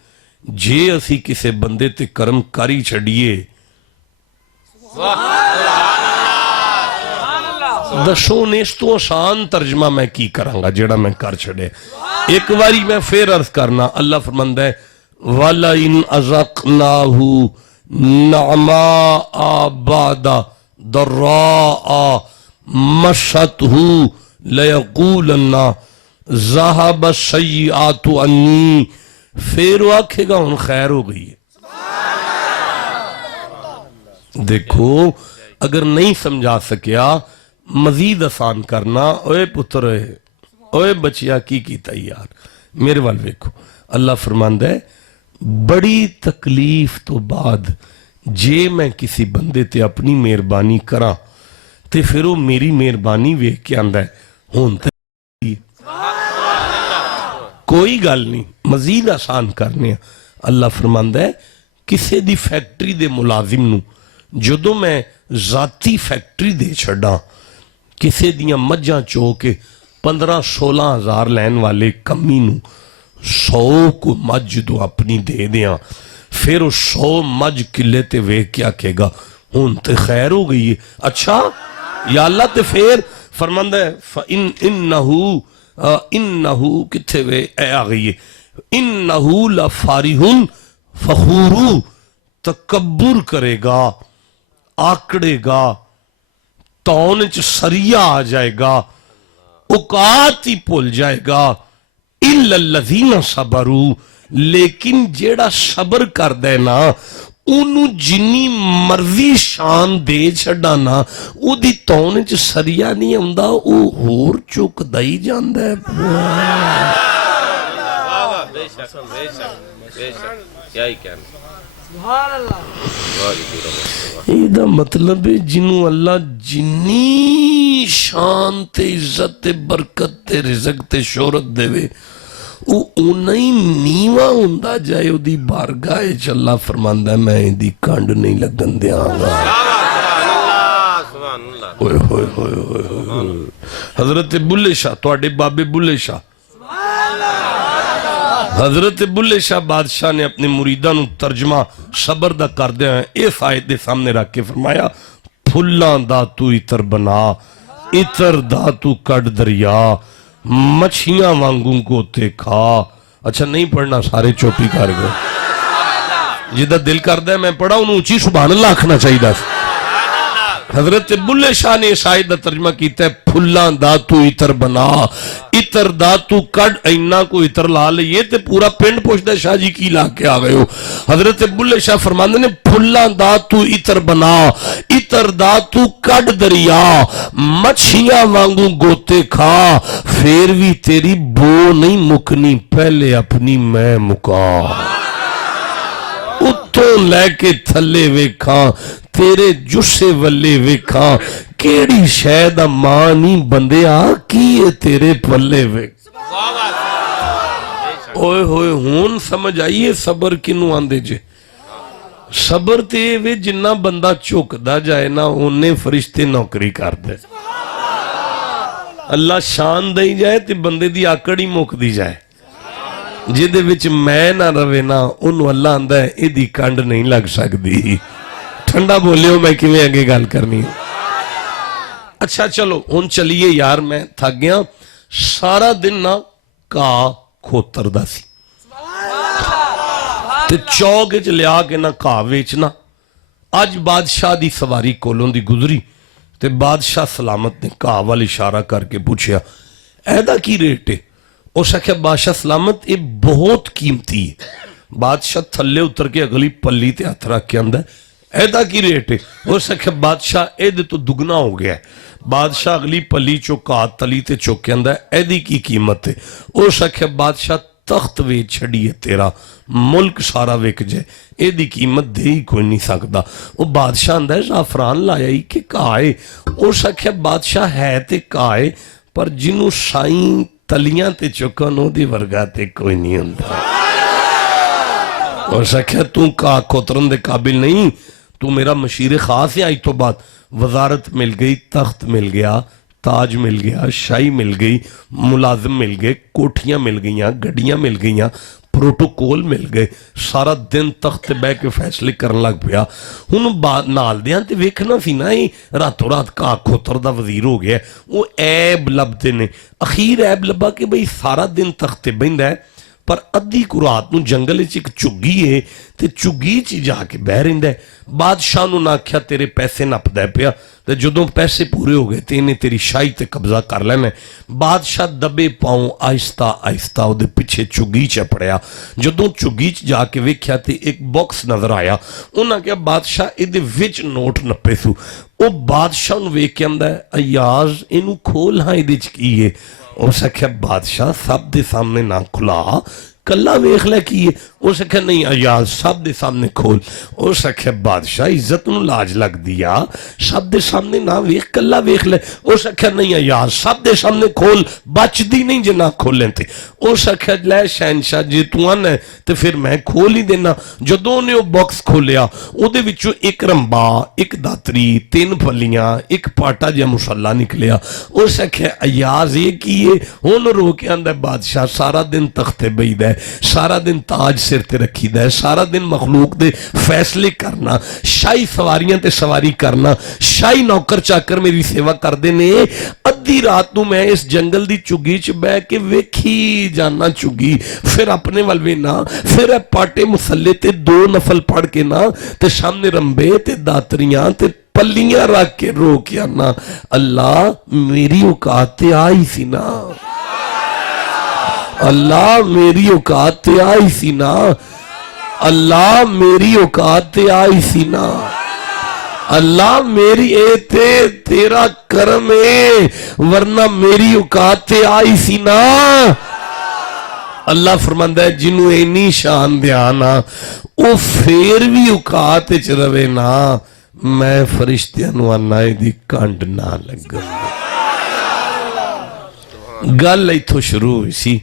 जे असी किसी बंदे ते कर्म कर ही छड़िए, दसो ने इस तो आसान तर्जमा मैं की करांगा जेड़ा मैं कर छड़े। एक बारी मैं फिर अर्ज करना, अल्लाह फरमांदा है वाला इन अज़क़नाहु नामा आबादा दर्रा मसतहु लयक़ूलन्ना ज़हब सय्यिआतु अन्नी, फिर वो आखेगा हुन खैर हो गई है। देखो अगर नहीं समझा सकिया मजीद आसान करना, ओए पुत्र ओए बचिया की कीता यार, मेरे वाल वेखो। अल्लाह फरमांदा है बड़ी तकलीफ तो बाद जे मैं किसी बंदे ते अपनी मेहरबानी करा ते फिर वो मेरी मेहरबानी वेख के आंदा है हुन ते कोई गल नहीं, मजीद आसान करने। अल्लाह फरमांदा है किसी दी फैक्ट्री दे मुलाजिम नू जदों मैं जाती फैक्ट्री दे छड़ा, किसी दियां मज्जां चो के 15-16 हज़ार लैन वाले कमी नू 100 को मज तो अपनी दे दिया, फिर 100 मज किले ते वेख के आखेगा हुन ते खैर हो गई है। अच्छा या अल्लाह, ते फिर फरमांदा है इन्नहु किथे वे आ गई है, इन्नहु लफारिहुन फखूरू, तकब्बुर करेगा, आकड़ेगा, तौन च सरिया आ जाएगा, औकात ही भुल जाएगा। इल्लल्लज़ीना सबरू, लेकिन जेड़ा सबर करदा है ना ओनू जिन्नी मर्जी शान दे छड़ा ना ओदी तौन च सरिया नहीं आउंदा, ओ होर चुकदा ही जांदा है। ਇਹਦਾ मतलब है जिन्हों अल्लाह जिन्नी शान ते इज्जत ते बरकत ते रिज़क ते शोहरत देवे वो उन्ना ही नीवा हुंदा जाए उदी बारगाह च। अल्लाह फरमांदा है मैं इदी कंड नहीं लगन देंगा। ओए होए होए होए, हजरत बुल्ले शाह, तुहाडे बाबे बुल्ले शाह, हजरत बुल्ले शाह बादशाह ने अपने मुरीदा नू तर्जमा सबर दा करदे इस आयत दे सामने रख के फरमाया फुल्लां दा तू इतर बना, इतर दा तू कड दरिया, मछियां वांगू गोते खा। अच्छा नहीं पढ़ना, सारे चुप ही कर गए। जिदा दिल करदा है मैं पढ़ा उन्होंने उची सुभान अल्लाह आखना चाहिए। हजरत बुल्ले शाह ने इस आयत दा तर्जमा कीता है फुल्लां दा तू इतर बना, इतर दा तू कड, इन्ना को इतर ला लईए ते पूरा पिंड पुछदा शाह जी की ला के आ गए हो। हजरत बुल्ले शाह फरमांदे ने फुल्लां दा तू इतर बना, इतर दा तू कड दरिया, मछियां वांगू गोते खा, फिर भी तेरी बो नहीं मुकनी, पहले अपनी मैं मुका। उत्तों लैके थले वेखा तेरे जुस्से वल्ले वेखा, केड़ी शै दा मां नहीं बंदिया की है तेरे पल्ले वेख। ओए होए हुन समझ आइए सबर किनू आंदे जे। सबर ते वे जिन्ना बंदा झुकदा जाए ना उन्ने फरिश्ते नौकरी करदे। अल्लाह शान दई जाए ते बंदे दी आकड़ ही मुकदी जाए। जिहदे विच मैं ना रवे ना उन्होंने अल्लाह आंदा है इहदी कंड नहीं लग सकती। ठंडा बोलियो मैं किवें अगे गल करनी। अच्छा चलो हुन चलिए यार, मैं थक गया। सारा दिन ना घाह खोतरदा सी ते चौक च लिया के ना घाह वेचना। अज बादशाह दी सवारी कोलों दी गुजरी ते बादशाह सलामत ने घाह वाल इशारा करके पूछया एदा की रेट है? उस आख्या बादशाह सलामत ये बहुत कीमती है। बादशाह थले उतर के अगली पल्ली ते हथ रख के आंदा एदा की रेट है? उस आख्या बादशाह एदे तो दुगना हो गया है। बादशाह अगली पल्ली चो घाह तली ते चुक के आंदा एदी की कीमत है? उस आख्या बादशाह तख्त वेच छड़िए तेरा, मुल्क सारा विक जाए, एदी कीमत दे ही कोई नहीं सकता। वो बादशाह आंदा जाफरान लाया ही कि घाह है। उस आख्या बादशाह है ते घाह है पर जिन्हों साईं तलियां ते चुकन ओहदे वर्गा ते कोई नहीं हुंदा। और आख्या तू का खोतरन दे काबिल नहीं, तू मेरा मशीर खास है। आज तो बाद वजारत मिल गई, तख्त मिल गया, ताज मिल गया, शाही मिल गई, मुलाजिम मिल गए, कोठियां मिल गई, गड्डियां मिल गई, प्रोटोकॉल मिल गए, सारा दिन तख्त बह के फैसले करन लग पिया। हुण नाल दियां ते वेखना सी ना, रातों रात घा खोतर दा वजीर हो गया। वो ऐब लभदे ने, अखीर ऐब लभा कि बई सारा दिन तख्ते बहिंदा है पर अद्धी को रात नूं जंगल च एक झुग्गी है ते झुग्गी च जाके बह रहिंदा है। बादशाह नूं ना आख्या तेरे पैसे नपदा पिया, ते जदों पैसे पूरे हो गए ते इन्हें तेरी शाही ते कब्जा कर लेना। बादशाह दबे पाओ आहिस्ता आहिस्ता उहदे पिछे झुग्गी च पड़िया। जदों झुग्गी च जाके वेख्या ते एक बॉक्स नजर आया। उन्हां कहा बादशाह इहदे विच नोट नप्पे सू। वो बादशाह नूं वेख के आंदा अयाज इनू खोल, हाँ इहदे च की है। उस आख्या बादशाह सब दे सामने ना खुला, कला वेख लै की है। उस आख्या नहीं अयाज सब दे सामने खोल। उस आख्या बादशाह इज्जत नूं लाज लगदी आ, सब दे सामने ना वेख, कला वेख ले। उस आख्या नहीं अयाज सब दे सामने खोल, बचदी नहीं जे ना खोलें ते। उस आख्या लै शहनशाह जे तू आना ते फिर मैं खोल ही देना। जदों उन्हें वो बॉक्स खोलिया उहदे विचों एक रंबा, एक दातरी, 3 फलियां, एक पाटा जिहा मुसल्ला निकलिया। उस आख्या अयाज ये की है? हुण रो के आंदा बादशाह सारा दिन तख्ते बहिदा है, सारा दिन ताज सिर ते रखीदा है, सारा दिन मखलूक दे फैसले करना, शाही सवारियां ते सवारी करना, शाही नौकर चाकर मेरी सेवा करते ने। अद्धी रात नूं मैं इस जंगल दी झुग्गी च बह के वेखी जाना झुग्गी, फिर अपने वल वेना, फिर पाटे मुसल्ले ते 2 नफल पढ़ के ना ते सामने रंबे ते दातरियां ते पल्लियां रख के रो के आना अल्लाह मेरी औकात ते आई सी ना, अल्लाह मेरी औकात ते आई सी ना, अल्लाह मेरी औकात ते आई सी ना, अल्लाह मेरी ए ते तेरा करम है वरना मेरी औकात ते आई सी ना। अल्लाह फरमांदा है जिन्हों इन्नी शान ध्यान आ वो फिर भी औकात च रवे ना, मैं फरिश्तियां नूं आना इहदी कंड ना लगन। गल इत्थों शुरू हुई सी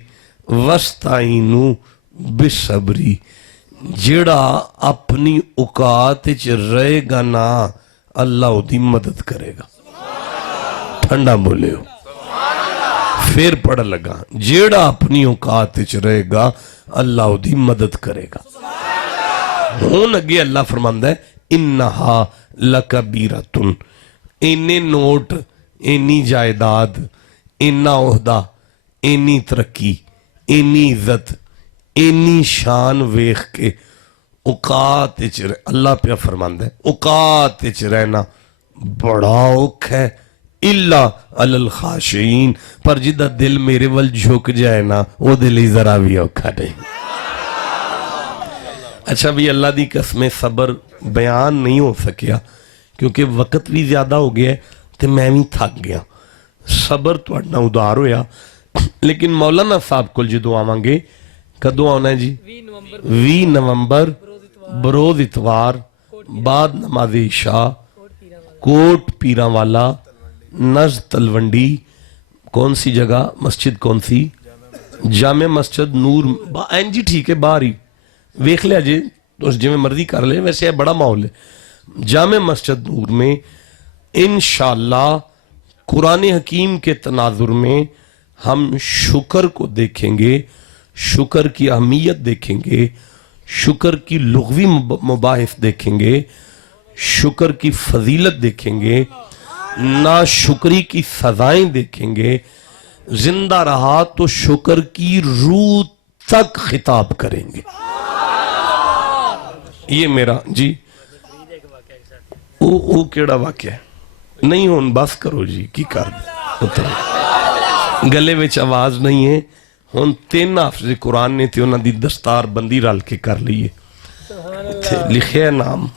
वस्ताइनू बिसबरी, जेड़ा अपनी औकात च रहेगा ना अल्लाह उसकी मदद करेगा। ठंडा बोलियो, फिर पढ़ लगा जेड़ा अपनी औकात च रहेगा अल्लाह उसकी मदद करेगा। हुण अगे अल्लाह फरमांदा है इन्नहा लकबीरतुन, इन्ने नोट, इन्नी जायदाद, इन्ना ओहदा, इन्नी तरक्की, इन्नी इज्जत, इन्नी शान वेख के औकात च अल्लाह पे फरमांदा है औकात च रहना बड़ा औखा है। इल्ला अलल खाशीन, पर जिदा दिल मेरे वल झुक जाए ना ओदे लई जरा भी औखा नहीं। अच्छा भी अल्लाह दी कसमें सबर बयान नहीं हो सकिया क्योंकि वक्त भी ज्यादा हो गया तो मैं भी थक गया। सबर तुहाडा उदार होया, लेकिन मौलाना साहब कोल जदों आवांगे, कदों आना है जी? 20 नवंबर बरोज इतवार बाद नमाज़े इशा, कोट पीरां वाला, नज़ तलवंडी, कौन सी जगह, मस्जिद कौन सी? जामे मस्जिद नूर। एन जी ठीक है, बाहर ही वेख लिया जे, तो जिमें मर्जी कर ले, वैसे बड़ा माहौल है। जामे मस्जिद नूर में इंशाअल्लाह कुरान हकीम के तनाजुर में हम शुक्र को देखेंगे, शुक्र की अहमियत देखेंगे, शुक्र की लुग़वी मुबाहिस देखेंगे, शुक्र की फजीलत देखेंगे, ना शुक्री की सजाएं देखेंगे। जिंदा रहा तो शुक्र की रूह तक खिताब करेंगे। ये मेरा जी वो केड़ा वाक्य है? नहीं हुन बस करो जी, की कर गले विच आवाज नहीं है। हुन 3 हाफिज़ कुरान ने ते उन्हां दी दस्तार बंदी रल के कर ली है, लिखे नाम